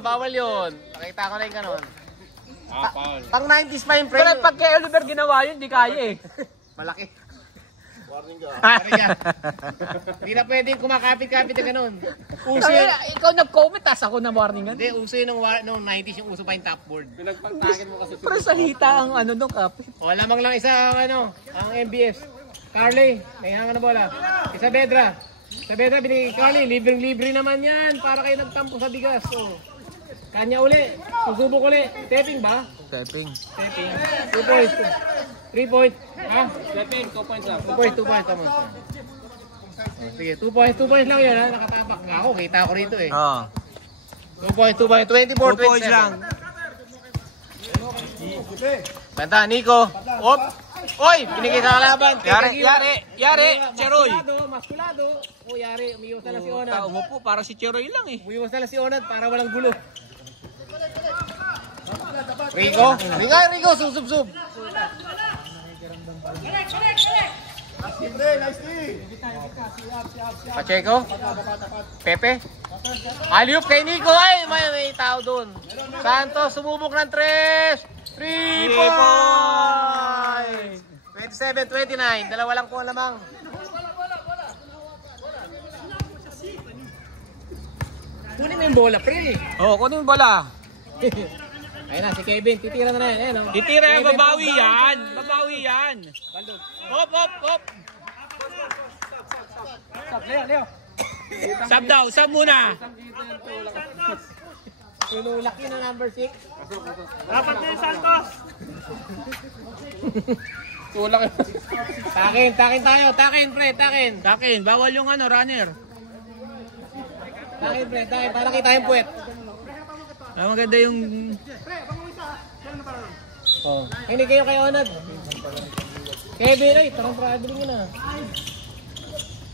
bawal yun. Nakita ko na yung ganon. Foul. Pang 90s pa yung frame. Pero pag kay Oliver ginawa yun, di kaya eh. Malaki. Warning ka. Hindi na pwedeng kumakapit-kapit na ganon. Uso Kasi yun. ikaw nag-comment, tas ako na warningan. Hindi, uso yun nung 90s yung uso pa yung top board. Pinagpagtakin mo kasi. Pero salita ang nung kapit. O, lamang lang isa ang MBS. Carly, nahihangan na bola. Isa Bedra, binigay kay Carly. Libreng-libre naman yan. Para kayo nagtampo sa bigas. O. Kanya uli. Susubok uli. Stepping ba? Stepping. 2 points. 3 points. Ha? Stepping, 2 points up. 2 points. Tama. Sige, 2 points lang yun, ha? Nakatapak ako. Kita ko rito eh. Oo. 2 points. 24, 2 points 27. lang. Banta, Nico. Op. Oy, binigay sa kalaban. Yari, Cheroy. Maskulado. O, yari. Umiwas na lang si Onad. Umupo, para si Cheroy lang eh. Umiwas na lang si Onad para walang gulo. Rico, sub. Pacheco. Pepe. Aliup kay Nico. Ay, may tao doon. Santos, sumubok ng 3 points. 27-29. Dalawa lang po lamang. Kunin mo yung bola, pre. Oo, kunin mo bola. Ayun na, si Kevin. Titira na yan. Ayun, Titira yan, babawi yan. Hop. Sab muna. Tinulak yun ang number 6. Dapat na yung Santos. Tulak. Takin tayo. Takin, bawal yung runner. Takin, para kita yung puwet. maganda yung... Oh. Hindi kayo kay Onad. Kevin, ay, tarang traveling na.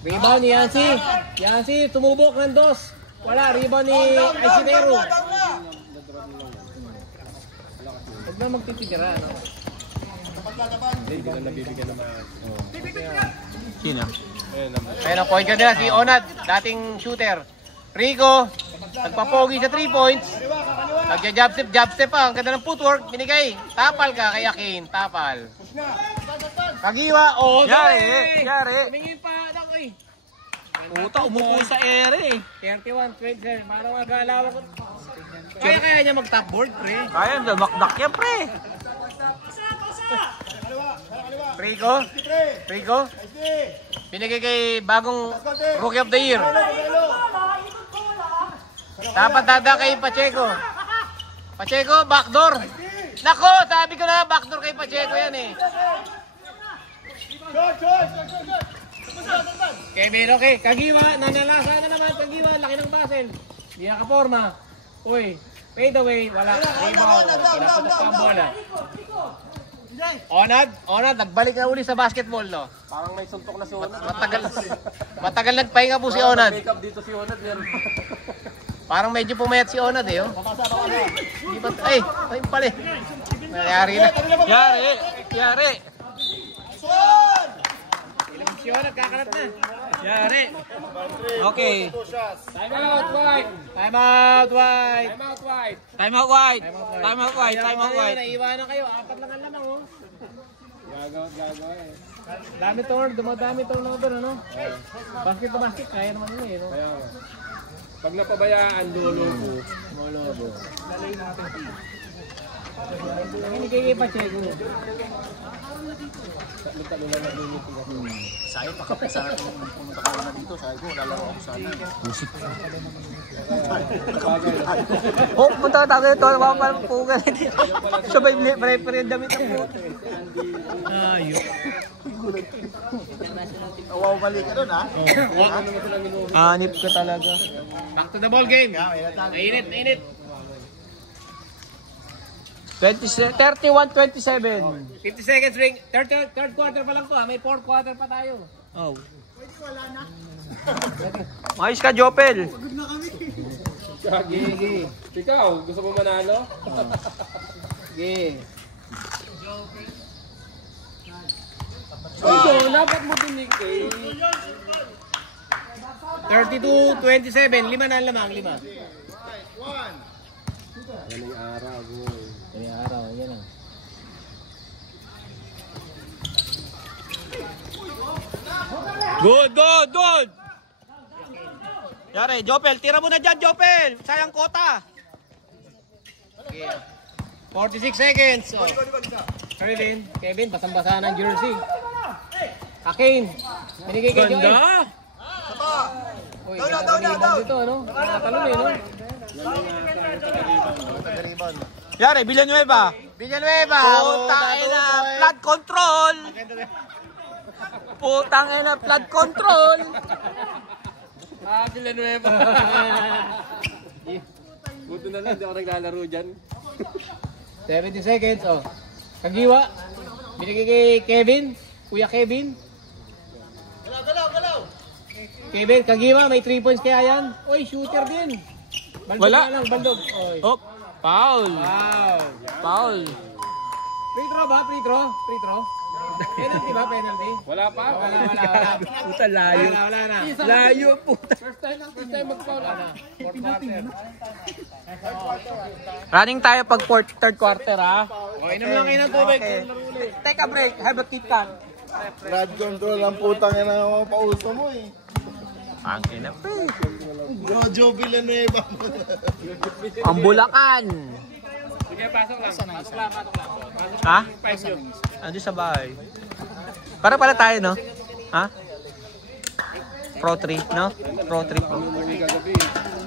Rebound ni Yancy. Yancy, tumubok ng dos. Wala, rebound ni Aisinero. Huwag na magtitira, ano? Hindi na nabibigyan naman. Sino? Ayun ang point ka nila, si Onad, dating shooter. Rico, nagpapogi sa 3 points. Nagja-jab step pa. Ang ganda ng footwork, binigay. Tapal ka kay Akin, tapal. Kagiwa, oh, Yari. Tumingin pa, anak, eh. Puta, umupo sa ere. 31-27, parang magalawa ko. Kaya niya mag-top board, pre. Kaya, makdak yan, pre. Rico, binigay kay bagong Rookie of the Year. Dapat dada kay Pacheco. Pacheco, backdoor. Nako, sabi ko na backdoor kay Pacheco yan eh. Kevin, okay. Kagiwa, nanalasa na naman. Kagiwa, laki ng basel. Hindi nakaporma. Uy, fade away. Wala. Rebound. Pinapunta pa ang bola. Onad, nagbalik na uli sa basketball, no? Parang may suntok na si Onad. Matagal nagpahinga po si Onad. Make-up dito si Onad yan. Parang medyo pumayat si Onad eh, oh. Hindi ba? Ay pala eh. Nangyari na. Yari. Ilang si Onad, kakalat na. Yari. Okay. Time out, White. Time out wide. Naiiwanan kayo, 4 lang ang lamang, oh. Gagawa eh. Dumadami turnover, ano? Basket to basket, kaya naman yun eh, no? Kaya nga. Pag napabayaan, lulubo. Molobo. Hindi kayo Pacheco. Sayo pa kape sa akin. Pumunta ko na dito. Sayo ko, lalaro ako sana. Musik. Oh, punta ka tayo ito. Parang puga. Sabay pre damit ng puto. Ayun. Wow, mali ka dun, ha? Hanip ka talaga. Back to the ball game. Init. 31-27. 50 seconds ring. Third quarter pa lang to, ha? May fourth quarter pa tayo. Oh. Ayos ka, Jopel. Gigi. Ikaw, gusto mo manalo? Sige. Ikaw, dapat mo dinig eh. 32-27. 5 na lamang, 5. Yan ang araw, boy. Yan ang araw, yan ang. Good. Yari, Jopel. Tira mo na dyan, Jopel. Sayang kota. Okay. 46 seconds. Oh. Kevin, basang-basa ng jersey. Akin. Binigay kay Joel. Ganda. Uy, daw. Dito, ano? Nakatalon eh, no? Yari, Villanueva. Villanueva. Putang ina, flood control. Putang ina, flood control. Villanueva. Buto na lang, di ako naglalaro dyan. 70 seconds, oh. Kagiwa. Binigay kay Kevin. Kuya Kevin. Galaw. Kevin, Kagiwa, may 3 points kaya yan. Uy, shooter din. Baldog Wala. na lang, baldog. Oy. Oh, foul. Wow. Foul. Free throw ba? Free throw? Penalty ba? Penalty? Wala pa? Wala. Puta, layo. Wala na. Layo, puta. First time mag-foul na. Fourth quarter. Running tayo pag third quarter, ha? O, inom lang kayo ng tubig. Okay. Take a break. Have a Kit Kat. Flood control ang putang yan ang mga pauso mo, eh. Ang ina, pre. Jojo Villanueva. Ang Bulacan. Sige, pasok lang. Pasok lang. Ha? 5 yun. Ando sa bahay. Para pala tayo, no? Ha? Pro 3, no? Pro 3 po. Umuwi kagabi.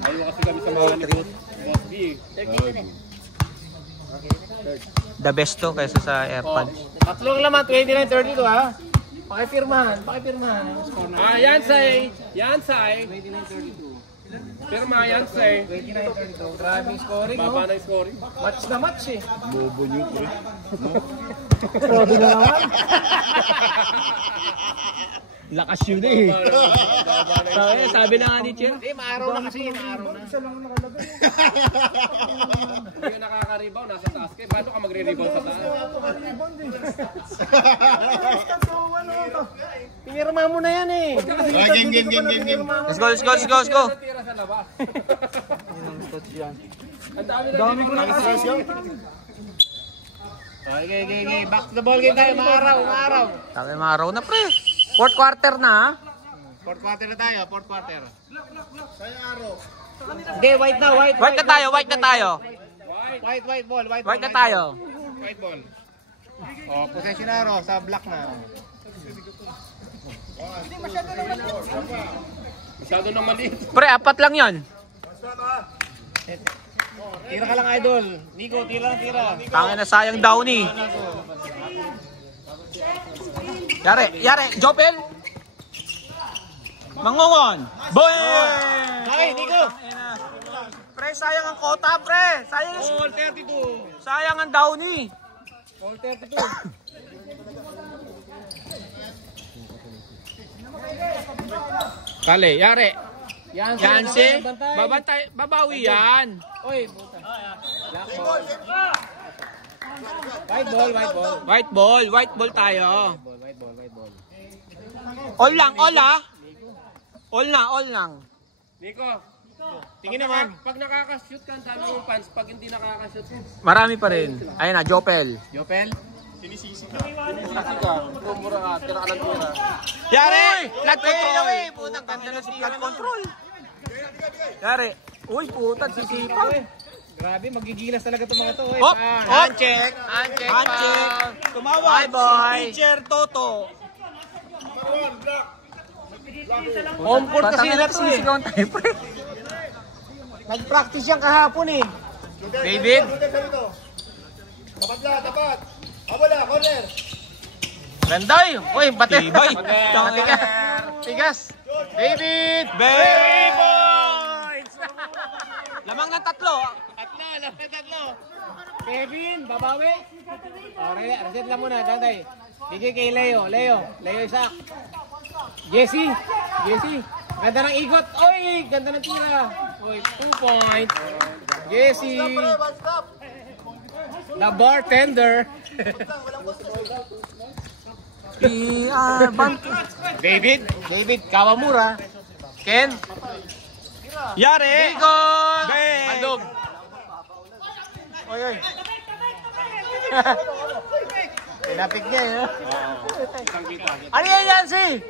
Ayaw kasi kami sa mga ni Boss B. The best to kaysa sa AirPods. Tatlong laman, 29-32 ha. Pakipirmahan. Yan say. 29-32. Pero mayan sa eh. 29-32. Grabe yung scoring, Baba oh. na yung scoring. Match na match eh. Lakas yun eh. Sabi na nga ni Chen. Hindi, maaraw na kasi. Maaraw na. Hindi yung nakaka-rebound, nasa taas kayo. Paano ka magre-rebound sa taas? Pinirma mo na yan eh. Game. Let's go, let's go, let's go, let's go. Tira sa labas. Ang Dami ko nakasasyo. Okay. Back to the ball game tayo. Maaraw. Sabi mga araw na pre. Fourth quarter na ha. Fourth quarter na tayo. Hindi, white na. White na tayo, white na tayo. White ball. White na tayo. White ball. Oh, possession na araw. Sa black na. Masyado na maliit. Pre, 4 lang yan. Tira ka lang, idol. Nico, tira. Tangin na sayang Downey. Yari, Jopel. Mangungon. Boy! Okay, Nico. Pre, sayang ang kota, pre. All 32. Sayang ang Downey. All 32. Kale, yari. Yan si. Babawi yan. Oy, buta. Black ball. White ball. White ball tayo. White ball. All lang. All lang. Nico, Tingin naman. pag nakaka-shoot ka, ang dami mong fans. Pag hindi nakaka-shoot, Marami pa rin. Ayun na, Jopel. Jopel. sisisi ka. Kumura ka, tira ka ng tira. Yari! Flood Wait, control! wait. Putang ganda na Flood control! Yari! Uy, putan, sisipa! Grabe, magigilas talaga itong mga to. Hop! Handcheck. Handcheck! Tumawag! Bye, boy. Teacher Toto! Home court kasi na to eh. Sisigawan tayo, pre. Nag-practice yan kahapon eh. David. Tapat. Wala, corner. Ganday. Uy, bate. Tibay. Tigas. David. Baby points! Lamang ng 3. Tatlo. Kevin, babawi. Reset lang muna, Ganday. Bigay kay Leo Isaac. Jesse. Ganda ng ikot. Oy, ganda ng tira. Oy, 2 points. Jesse. The bartender. David Kawamura. Ken. Yari! Bacon. Ben. Mandog. Oy. Pinapik niya eh. Ano yan si?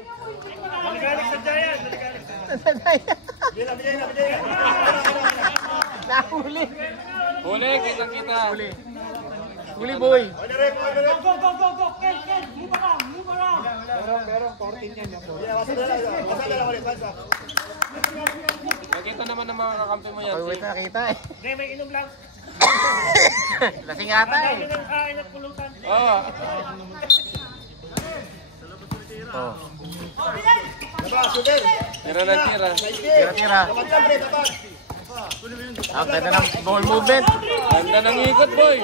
Nahuli. Huli, kita. Huli boy. Nakita naman ng mga kakampi mo yan. Oy, wait, nakita eh. Hindi, may inom lang. Lasing ata eh. Oo. Tira ng tira. Tira. Ang ganda ng ball movement. Ganda ng ikot, boy.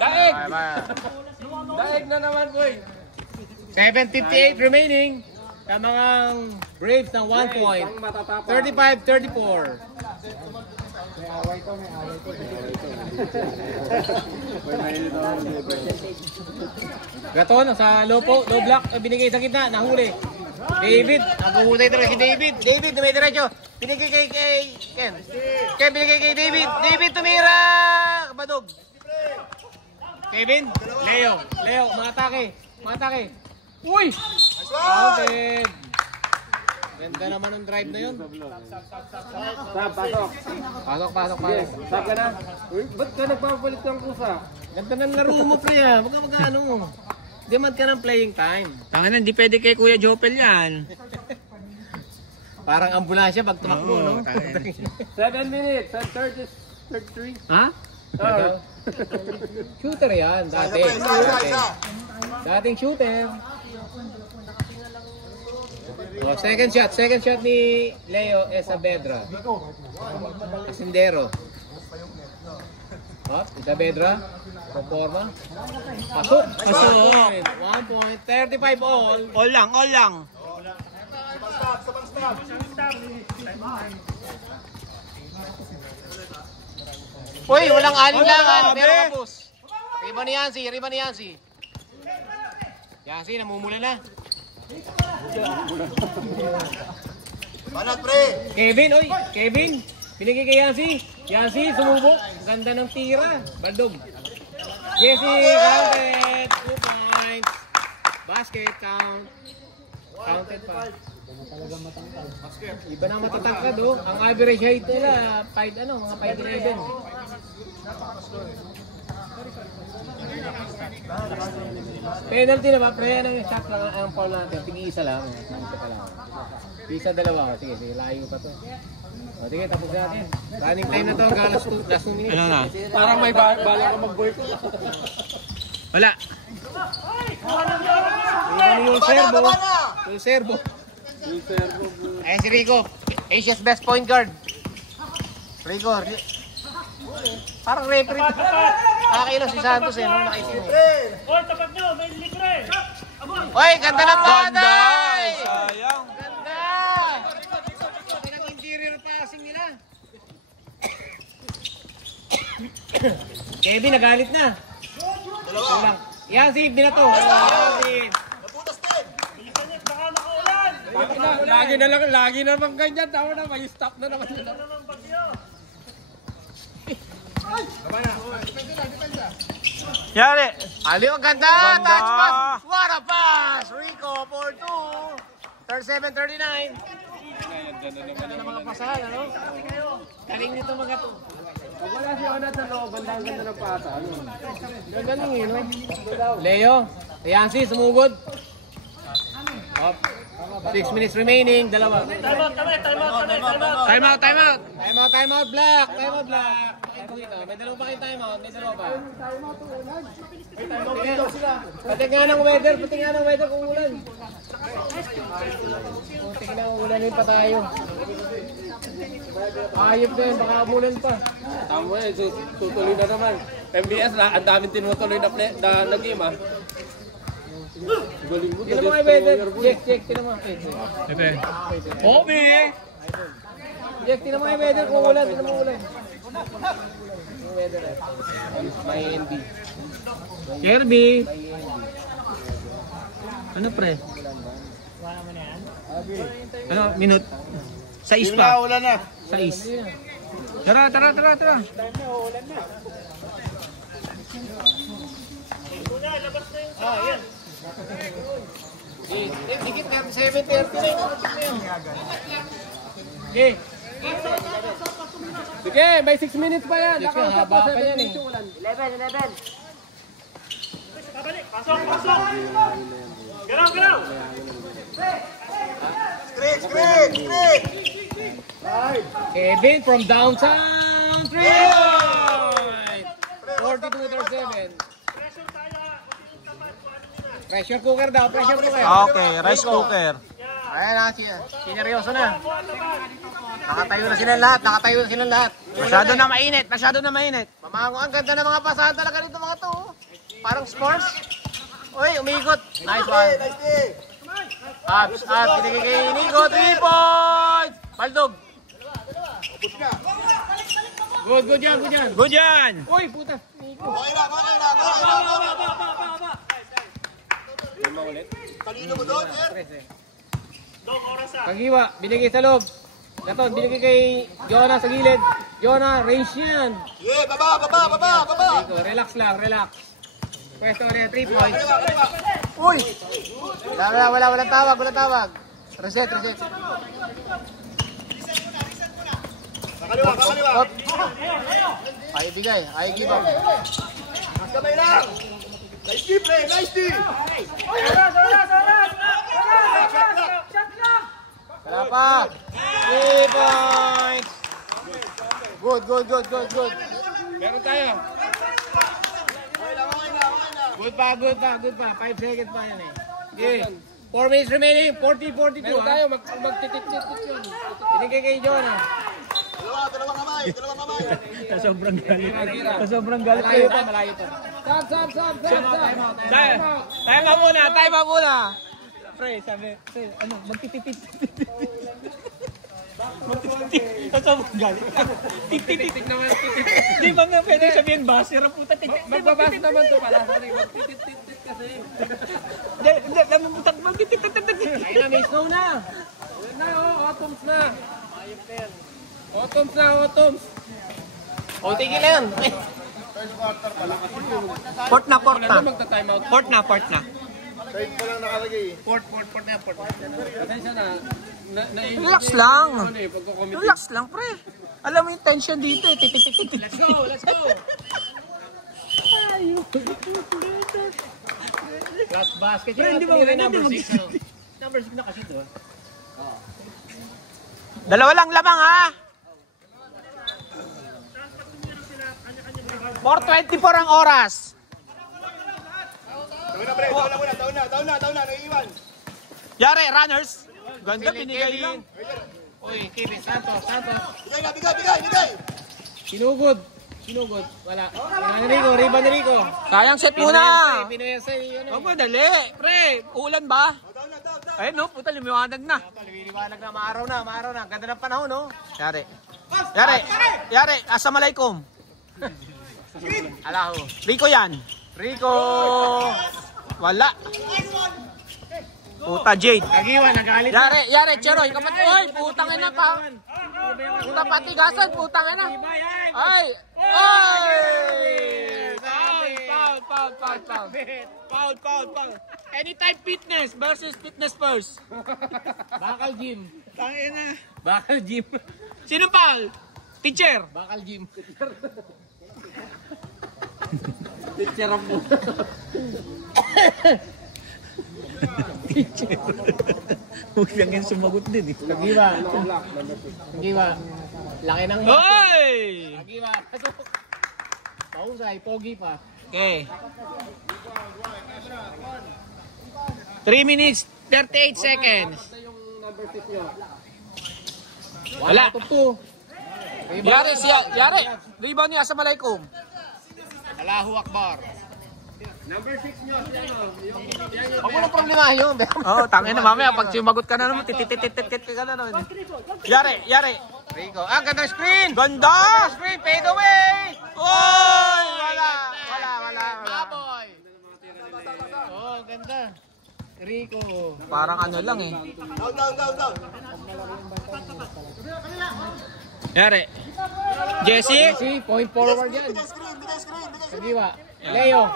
Daig! Daig na naman, boy. 7:58 remaining. Sa mga Braves ng 1 point. 35-34. Gaton, sa low block, binigay sa gitna, nahuli. David, naghuhutay talaga si David. David, may diretso. Binigay kay Ken. Ken, binigay kay David. David, tumira! Badog. Kevin, Leo, mga atake. Uy! Outed. Ganda naman ang drive na yun. Pasok. Pasok. Sab ka na. Uy, ba't ka nagpapalit ng kusa? Ganda ng laro mo, pre ah. Huwag ka mag-ano. Demand ka ng playing time. Tangin na, hindi pwede kay Kuya Jopel yan. Parang ambulansya pag tumakbo, no? 7 minutes at 33. Ha? Shooter yan, dati. Dating shooter. Oh, second shot ni Leo Saavedra. Asindero. Oh, Saavedra. Conforma. Pasok. 1 point. 35 all. All lang. Uy, walang aling-langan. Grabe. Pero kapos. Riba ni Yancy. Yancy, namumula na. Banat, pre! Kevin. Binigay kay Yancy, sumubok. Ganda ng tira. Baldog. Jesse, counted. 2 points. Basket, count. Counted pa. Iba na matatangkad, oh. Ang average height nila, mga 5'11". Penalty na ba? Pre, anong shot lang ang foul natin? Tig-isa lang. Isa dalawa. Sige, layo pa to. O, sige, tapos natin. Running time na to, hanggang last 2 minutes. Ano na? Parang may bala ka mag-boycott. Wala. Yung servo. Ayan si Rico. Asia's best point guard. Rico. Parang referee. Nakakailan si Santos no? Nakaisin. Hoy, tapat nyo, may libre! Oy, ganda ng baday! Sayang. Ganda! Pinag-interior passing nila. Kevin, nagalit na. Dalawa. Yan, si Ibn na to. Lagi na naman ganyan. Tama na, may stop na naman sila. Yari. Aliw, ang ganda! Touch pass! What a pass! Rico for 2. 37-39. Ganda ng mga pasahan, ano? Galing nito mga to. Pag wala si Onat sa loob, ganda ng pasa. Gagaling no? Leo, Yancy, sumugod. Up. 6 minutes remaining, dalawa. Time out, Black. May dalawa pa kayong time out, pa. Pati nga ng weather kung ulan. Pati nga ng ulan pa tayo. Ayop din, baka umulan pa. Tama eh, tutuloy na naman. MBS na, ang daming tinutuloy na game ah. Tinan mo kay weather. Check, tinan mo. Obi. Jack, tinan mo kay weather kung ulan, tinan mo ulan. Yung weather eh. May NB. Kirby. Ano pre? Ano, minute? 6 pa. Ulan na. 6. Tara. Yan. Dikit na, 7:30 na. Sige, may 6 minutes pa yan. Haba pa yan eh. 11. Pasok! Galaw! Screen! Kevin from downtown. 3 point! 42-37. Pressure cooker daw, pressure cooker. Okay, rice cooker. Ayan na, sineryoso na. Nakatayo na silang lahat. Masyado na mainit. Mamango, ang ganda ng mga pasahan talaga nito mga to. Parang sports. Uy, umikot. Nice one. Abs, binigay kay Nico, 3 points. Baldog. Good yan. Good yan. Uy, puta. Nico. Okay na. Kanino mo doon, sir? Pagiwa, binigay sa loob. Gaton, binigay kay Jonah sa gilid. Jonah, range yan. Yeah, baba! Nico, relax. Pwesto ulit, 3 points. Uy! Walang tawag. Reset. Kakaliwa! Up. Ayaw bigay, ayaw give up. Mas kamay lang! Nice D, pre! Nice D! Wala pa. 3 points. Good. Meron tayo. Good pa. 5 seconds pa yan eh. Okay. 4 minutes remaining. 40-42. Meron tayo, magtitit-tit yun. Binigay kay John. Dalawang kamay. Sobrang galit. Sobrang galit. Malayo pa, malayo pa. Sab. Tayo muna. Pre, sabi, ano, magtititit. Sobrang galit. Tititit naman. Di ba nga pwede sabihin ba? Sira puta. Magbabas naman to pala. Sorry, magtitit-tit kasi. Hindi, namubutak magtititit. Ayun na, may snow na. Ayan na, autumns na. Autumns. O, tigil na yan. Port na. Ano magta-time out? Port na. Side pa lang nakalagay. Port na. Pasensya na. Relax lang. Ano eh, pagko-commit. Relax lang, pre. Alam mo yung tension dito eh. Tititit. Let's go. Last basket yun. Hindi ba, number 6. Number 6 na kasi ito. Dalawa lang lamang ha. 4:24 ang oras. Taon na, naiiwan. Yari, runners. Ganda, binigay lang. Uy, Kevin, Santos. Bigay. Sinugod. Wala. Riba ni Rico. Sayang set muna. Pinoyasay. Huwag mo, dali. Pre, ulan ba? Ayun no, puta, lumiwanag na. Liwanag na, maaraw na. Ganda ng panahon, no? Yari, assalamualaikum. Alaho. Rico yan. Rico. Wala. Puta, Jade. Kagiwan, nagalit. Yari, Cheroy, kapatid. Oy, putang ina pa. Puta patigasan, putang ina. Ay! Foul. Anytime fitness versus fitness first. Bakal gym. Tangina. Bakal gym. Sino foul? Teacher. Bakal gym. Charap mo. Huwag lang yan sumagot din eh. Kagiwa. Laki ng Hoy! Kagiwa. Pausay, pogi pa. Okay. 3 minutes, 38 seconds. Wala. Out of 2. Yari. Rebound niya, assalamualaikum. Allahu Akbar. Number 6 nyo. Ako na problema yun. Oh, tangin na mamaya pag sumagot ka na naman, tititititit ka na naman. Yari. Rico. Ganda ng screen. Ganda! Screen, fade away. Oy! Wala. Baboy. Oh, ganda. Rico. Parang ano lang eh. Down. Yari. Jesse? See, point forward yan. Kagiwa. Leo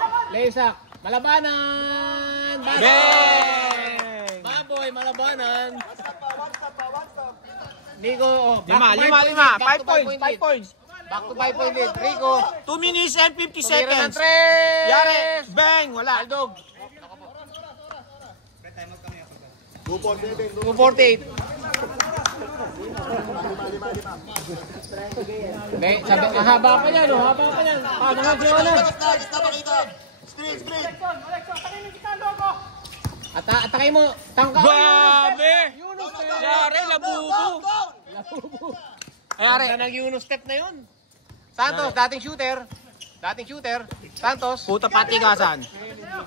Sak. Malabanan. Bang! Baboy, malabanan. Nico, Lima. 5 points. Back to 5 point lead. Rico. 2 minutes and 50 Tira ng seconds. 3. Yari. Bang! Wala. Aldog. 247. 248. Sabi, haba pa yan, haba pa yan. Paano nga siya na? Screen. Atakay mo. Tangka. Grabe! Yari, labubo. Yari. Ganda ng Yunus step na yun. Santos, dating shooter. Santos. Puta patigasan.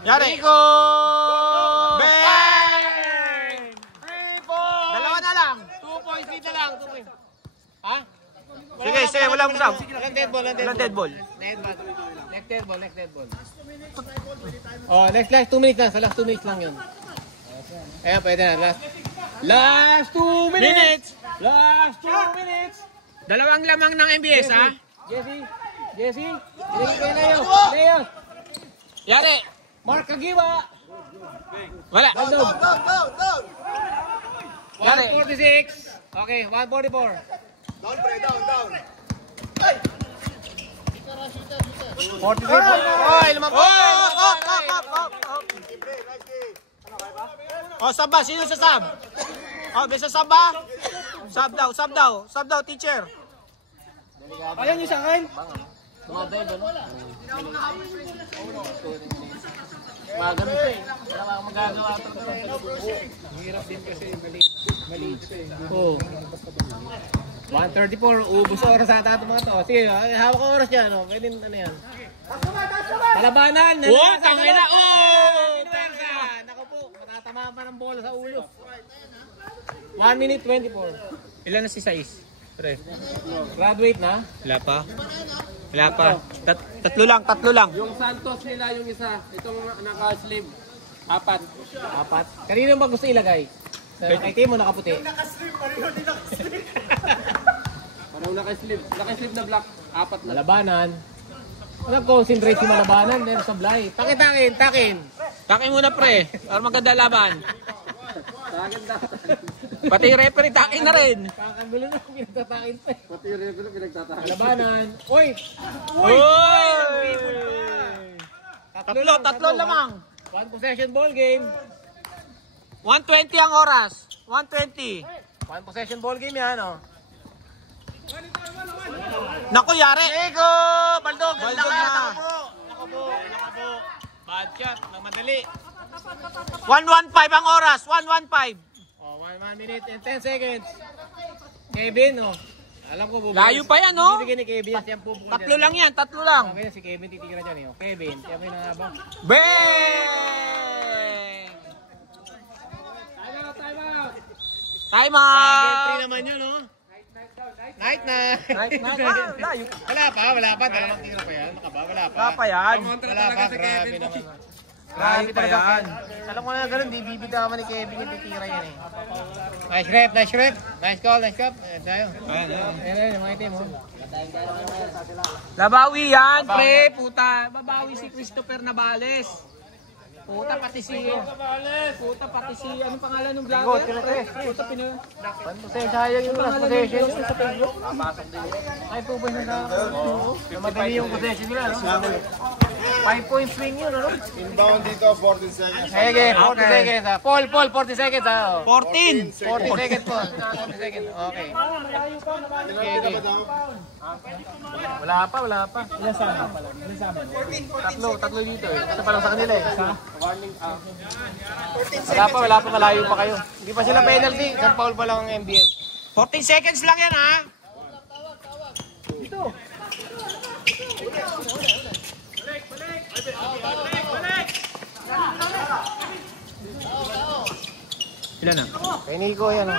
Yari. Rico. Bang! 3 points. Dalawa na lang. 2 points, lead na lang. 2 points. Ha? Sige, walang usap. Walang dead ball. Walang dead ball. Next dead ball. Oh, next 2 minutes lang. Sa last 2 minutes lang yun. Ayan, pwede na. Last 2 minutes. Last 2 minutes. Dalawang lamang ng MBS, ha? Jesse. Ilagay kay Leo. Yari. Mark Kagiwa. Wala. Down. 146. Okay, 144. Down. 43. Oy, lumabas. Oh, sub ba? Sino sa sub? Oh, may sa sub ba? Sub daw, teacher. Ayan yung sa akin. Maganda eh. magagawa ito. Hirap din kasi maliit siya eh. Oo. 1:34, ubus oras ata ito mga to. Sige, hawak ang oras niya, no? Pwede ano yan. Palabanan! Oh, tangay na! Oh! Naku po, matatamaan pa ng bola sa ulo. 1 minute 24. Ilan na si Sais? Pre. Graduate na? Wala pa. Wala pa. Tatlo lang. Yung Santos nila yung isa. Itong naka-sleeve. 4. 4. Kanino ba gusto ilagay? Kay Timo nakaputi. Parang naka-sleeve. Naka-sleeve na black. 4 na. Malabanan. Nag-concentrate si Malabanan. Then sablay. Takin. Takin muna pre. Para maganda laban. Takin na. Pati yung referee takin na rin. Kakagulo na kung pinagtatakin pa. Pati yung referee pinagtatahan. Malabanan. Uy! Uy! Tatlo lang. lamang. 1 possession ball game. 1:20 ang oras. 1:20. 1 possession ball game yan, oh. Naku, yari. Ego! Baldog! Baldog na. Naku po. Bad shot. Nang madali. 1:15 ang oras. 1:15. Oh, 1 minute and 10 seconds. Kevin, oh. Alam ko, Layo pa yan, no? Bibigyan ni Kevin yan. Siyang pupukul Tatlo lang yan. Okay, si Kevin titira dyan, eh. Oh, Kevin, kaya may nangabang. Bang! Time out! Time Game out! 3 naman yun, oh. Night na. Layo. Wala pa. Dalawang tira pa yan. Wala pa. Wala pa yan. Wala pa, grabe naman. Grabe pa yan. Alam ko na ganun, di bibida naman ni Kevin yung titira yan eh. Nice rep. Nice call. Ayan tayo. Ayan, mga itim, oh. Labawi yan, pre. Puta. Babawi si Christopher Navales. Puta, pati si... Anong pangalan ng vlogger? Puta, Sayang yung last possession yun sa Facebook. Ay, po ba na madali yung possession nila, no? 5-point swing yun, ano? Inbound dito, 14 seconds. Sige, 40 seconds, ha? Paul, 40 seconds, ha? 14. 40 seconds, Paul. 40 seconds, okay. Okay. Wala pa. Ilan sama pala? Tatlo dito, eh. Isa pa lang sa kanila, eh. Wala pa, malayo pa kayo. Hindi pa sila penalty, isang foul pa lang ang MBS. 14 seconds lang yan, ha? Ilan na? Kay Nico, yan, oh.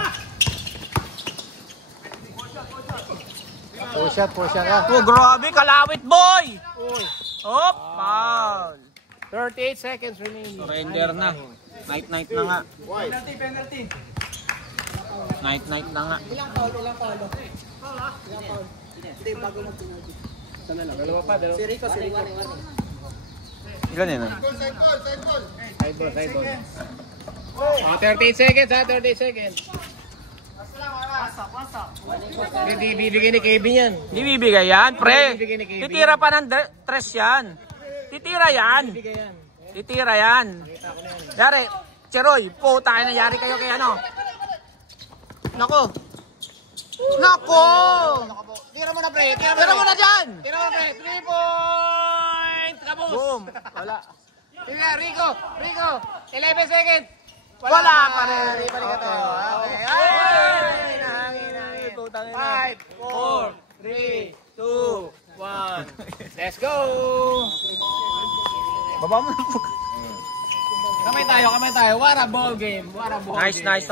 Push shot ka. Oh, grabe, kalawit, boy! Oh, foul. 38 seconds remaining. Surrender na. Night na nga. Night na nga. Dalawa pa. Si Rico. Ilan yan? Side ball. 38 seconds, ha? 38 seconds. Hindi bibigyan ni Kevin yan. Hindi bibigay yan, pre. Titira pa ng tres yan. Titira yan. Yari, Cheroy, puta kayo na yari kayo kay ano. Nako. Tira mo na, pre. Tira mo na dyan. 3 points. Kabus. Boom. Wala. Sige, Rico. 11 seconds. Wala pa rin. Balik ka to. Okay. Nangin. 5, 4, 3, 2, 1. Let's go. Baba mo. Kamay tayo. What a ball game. Nice.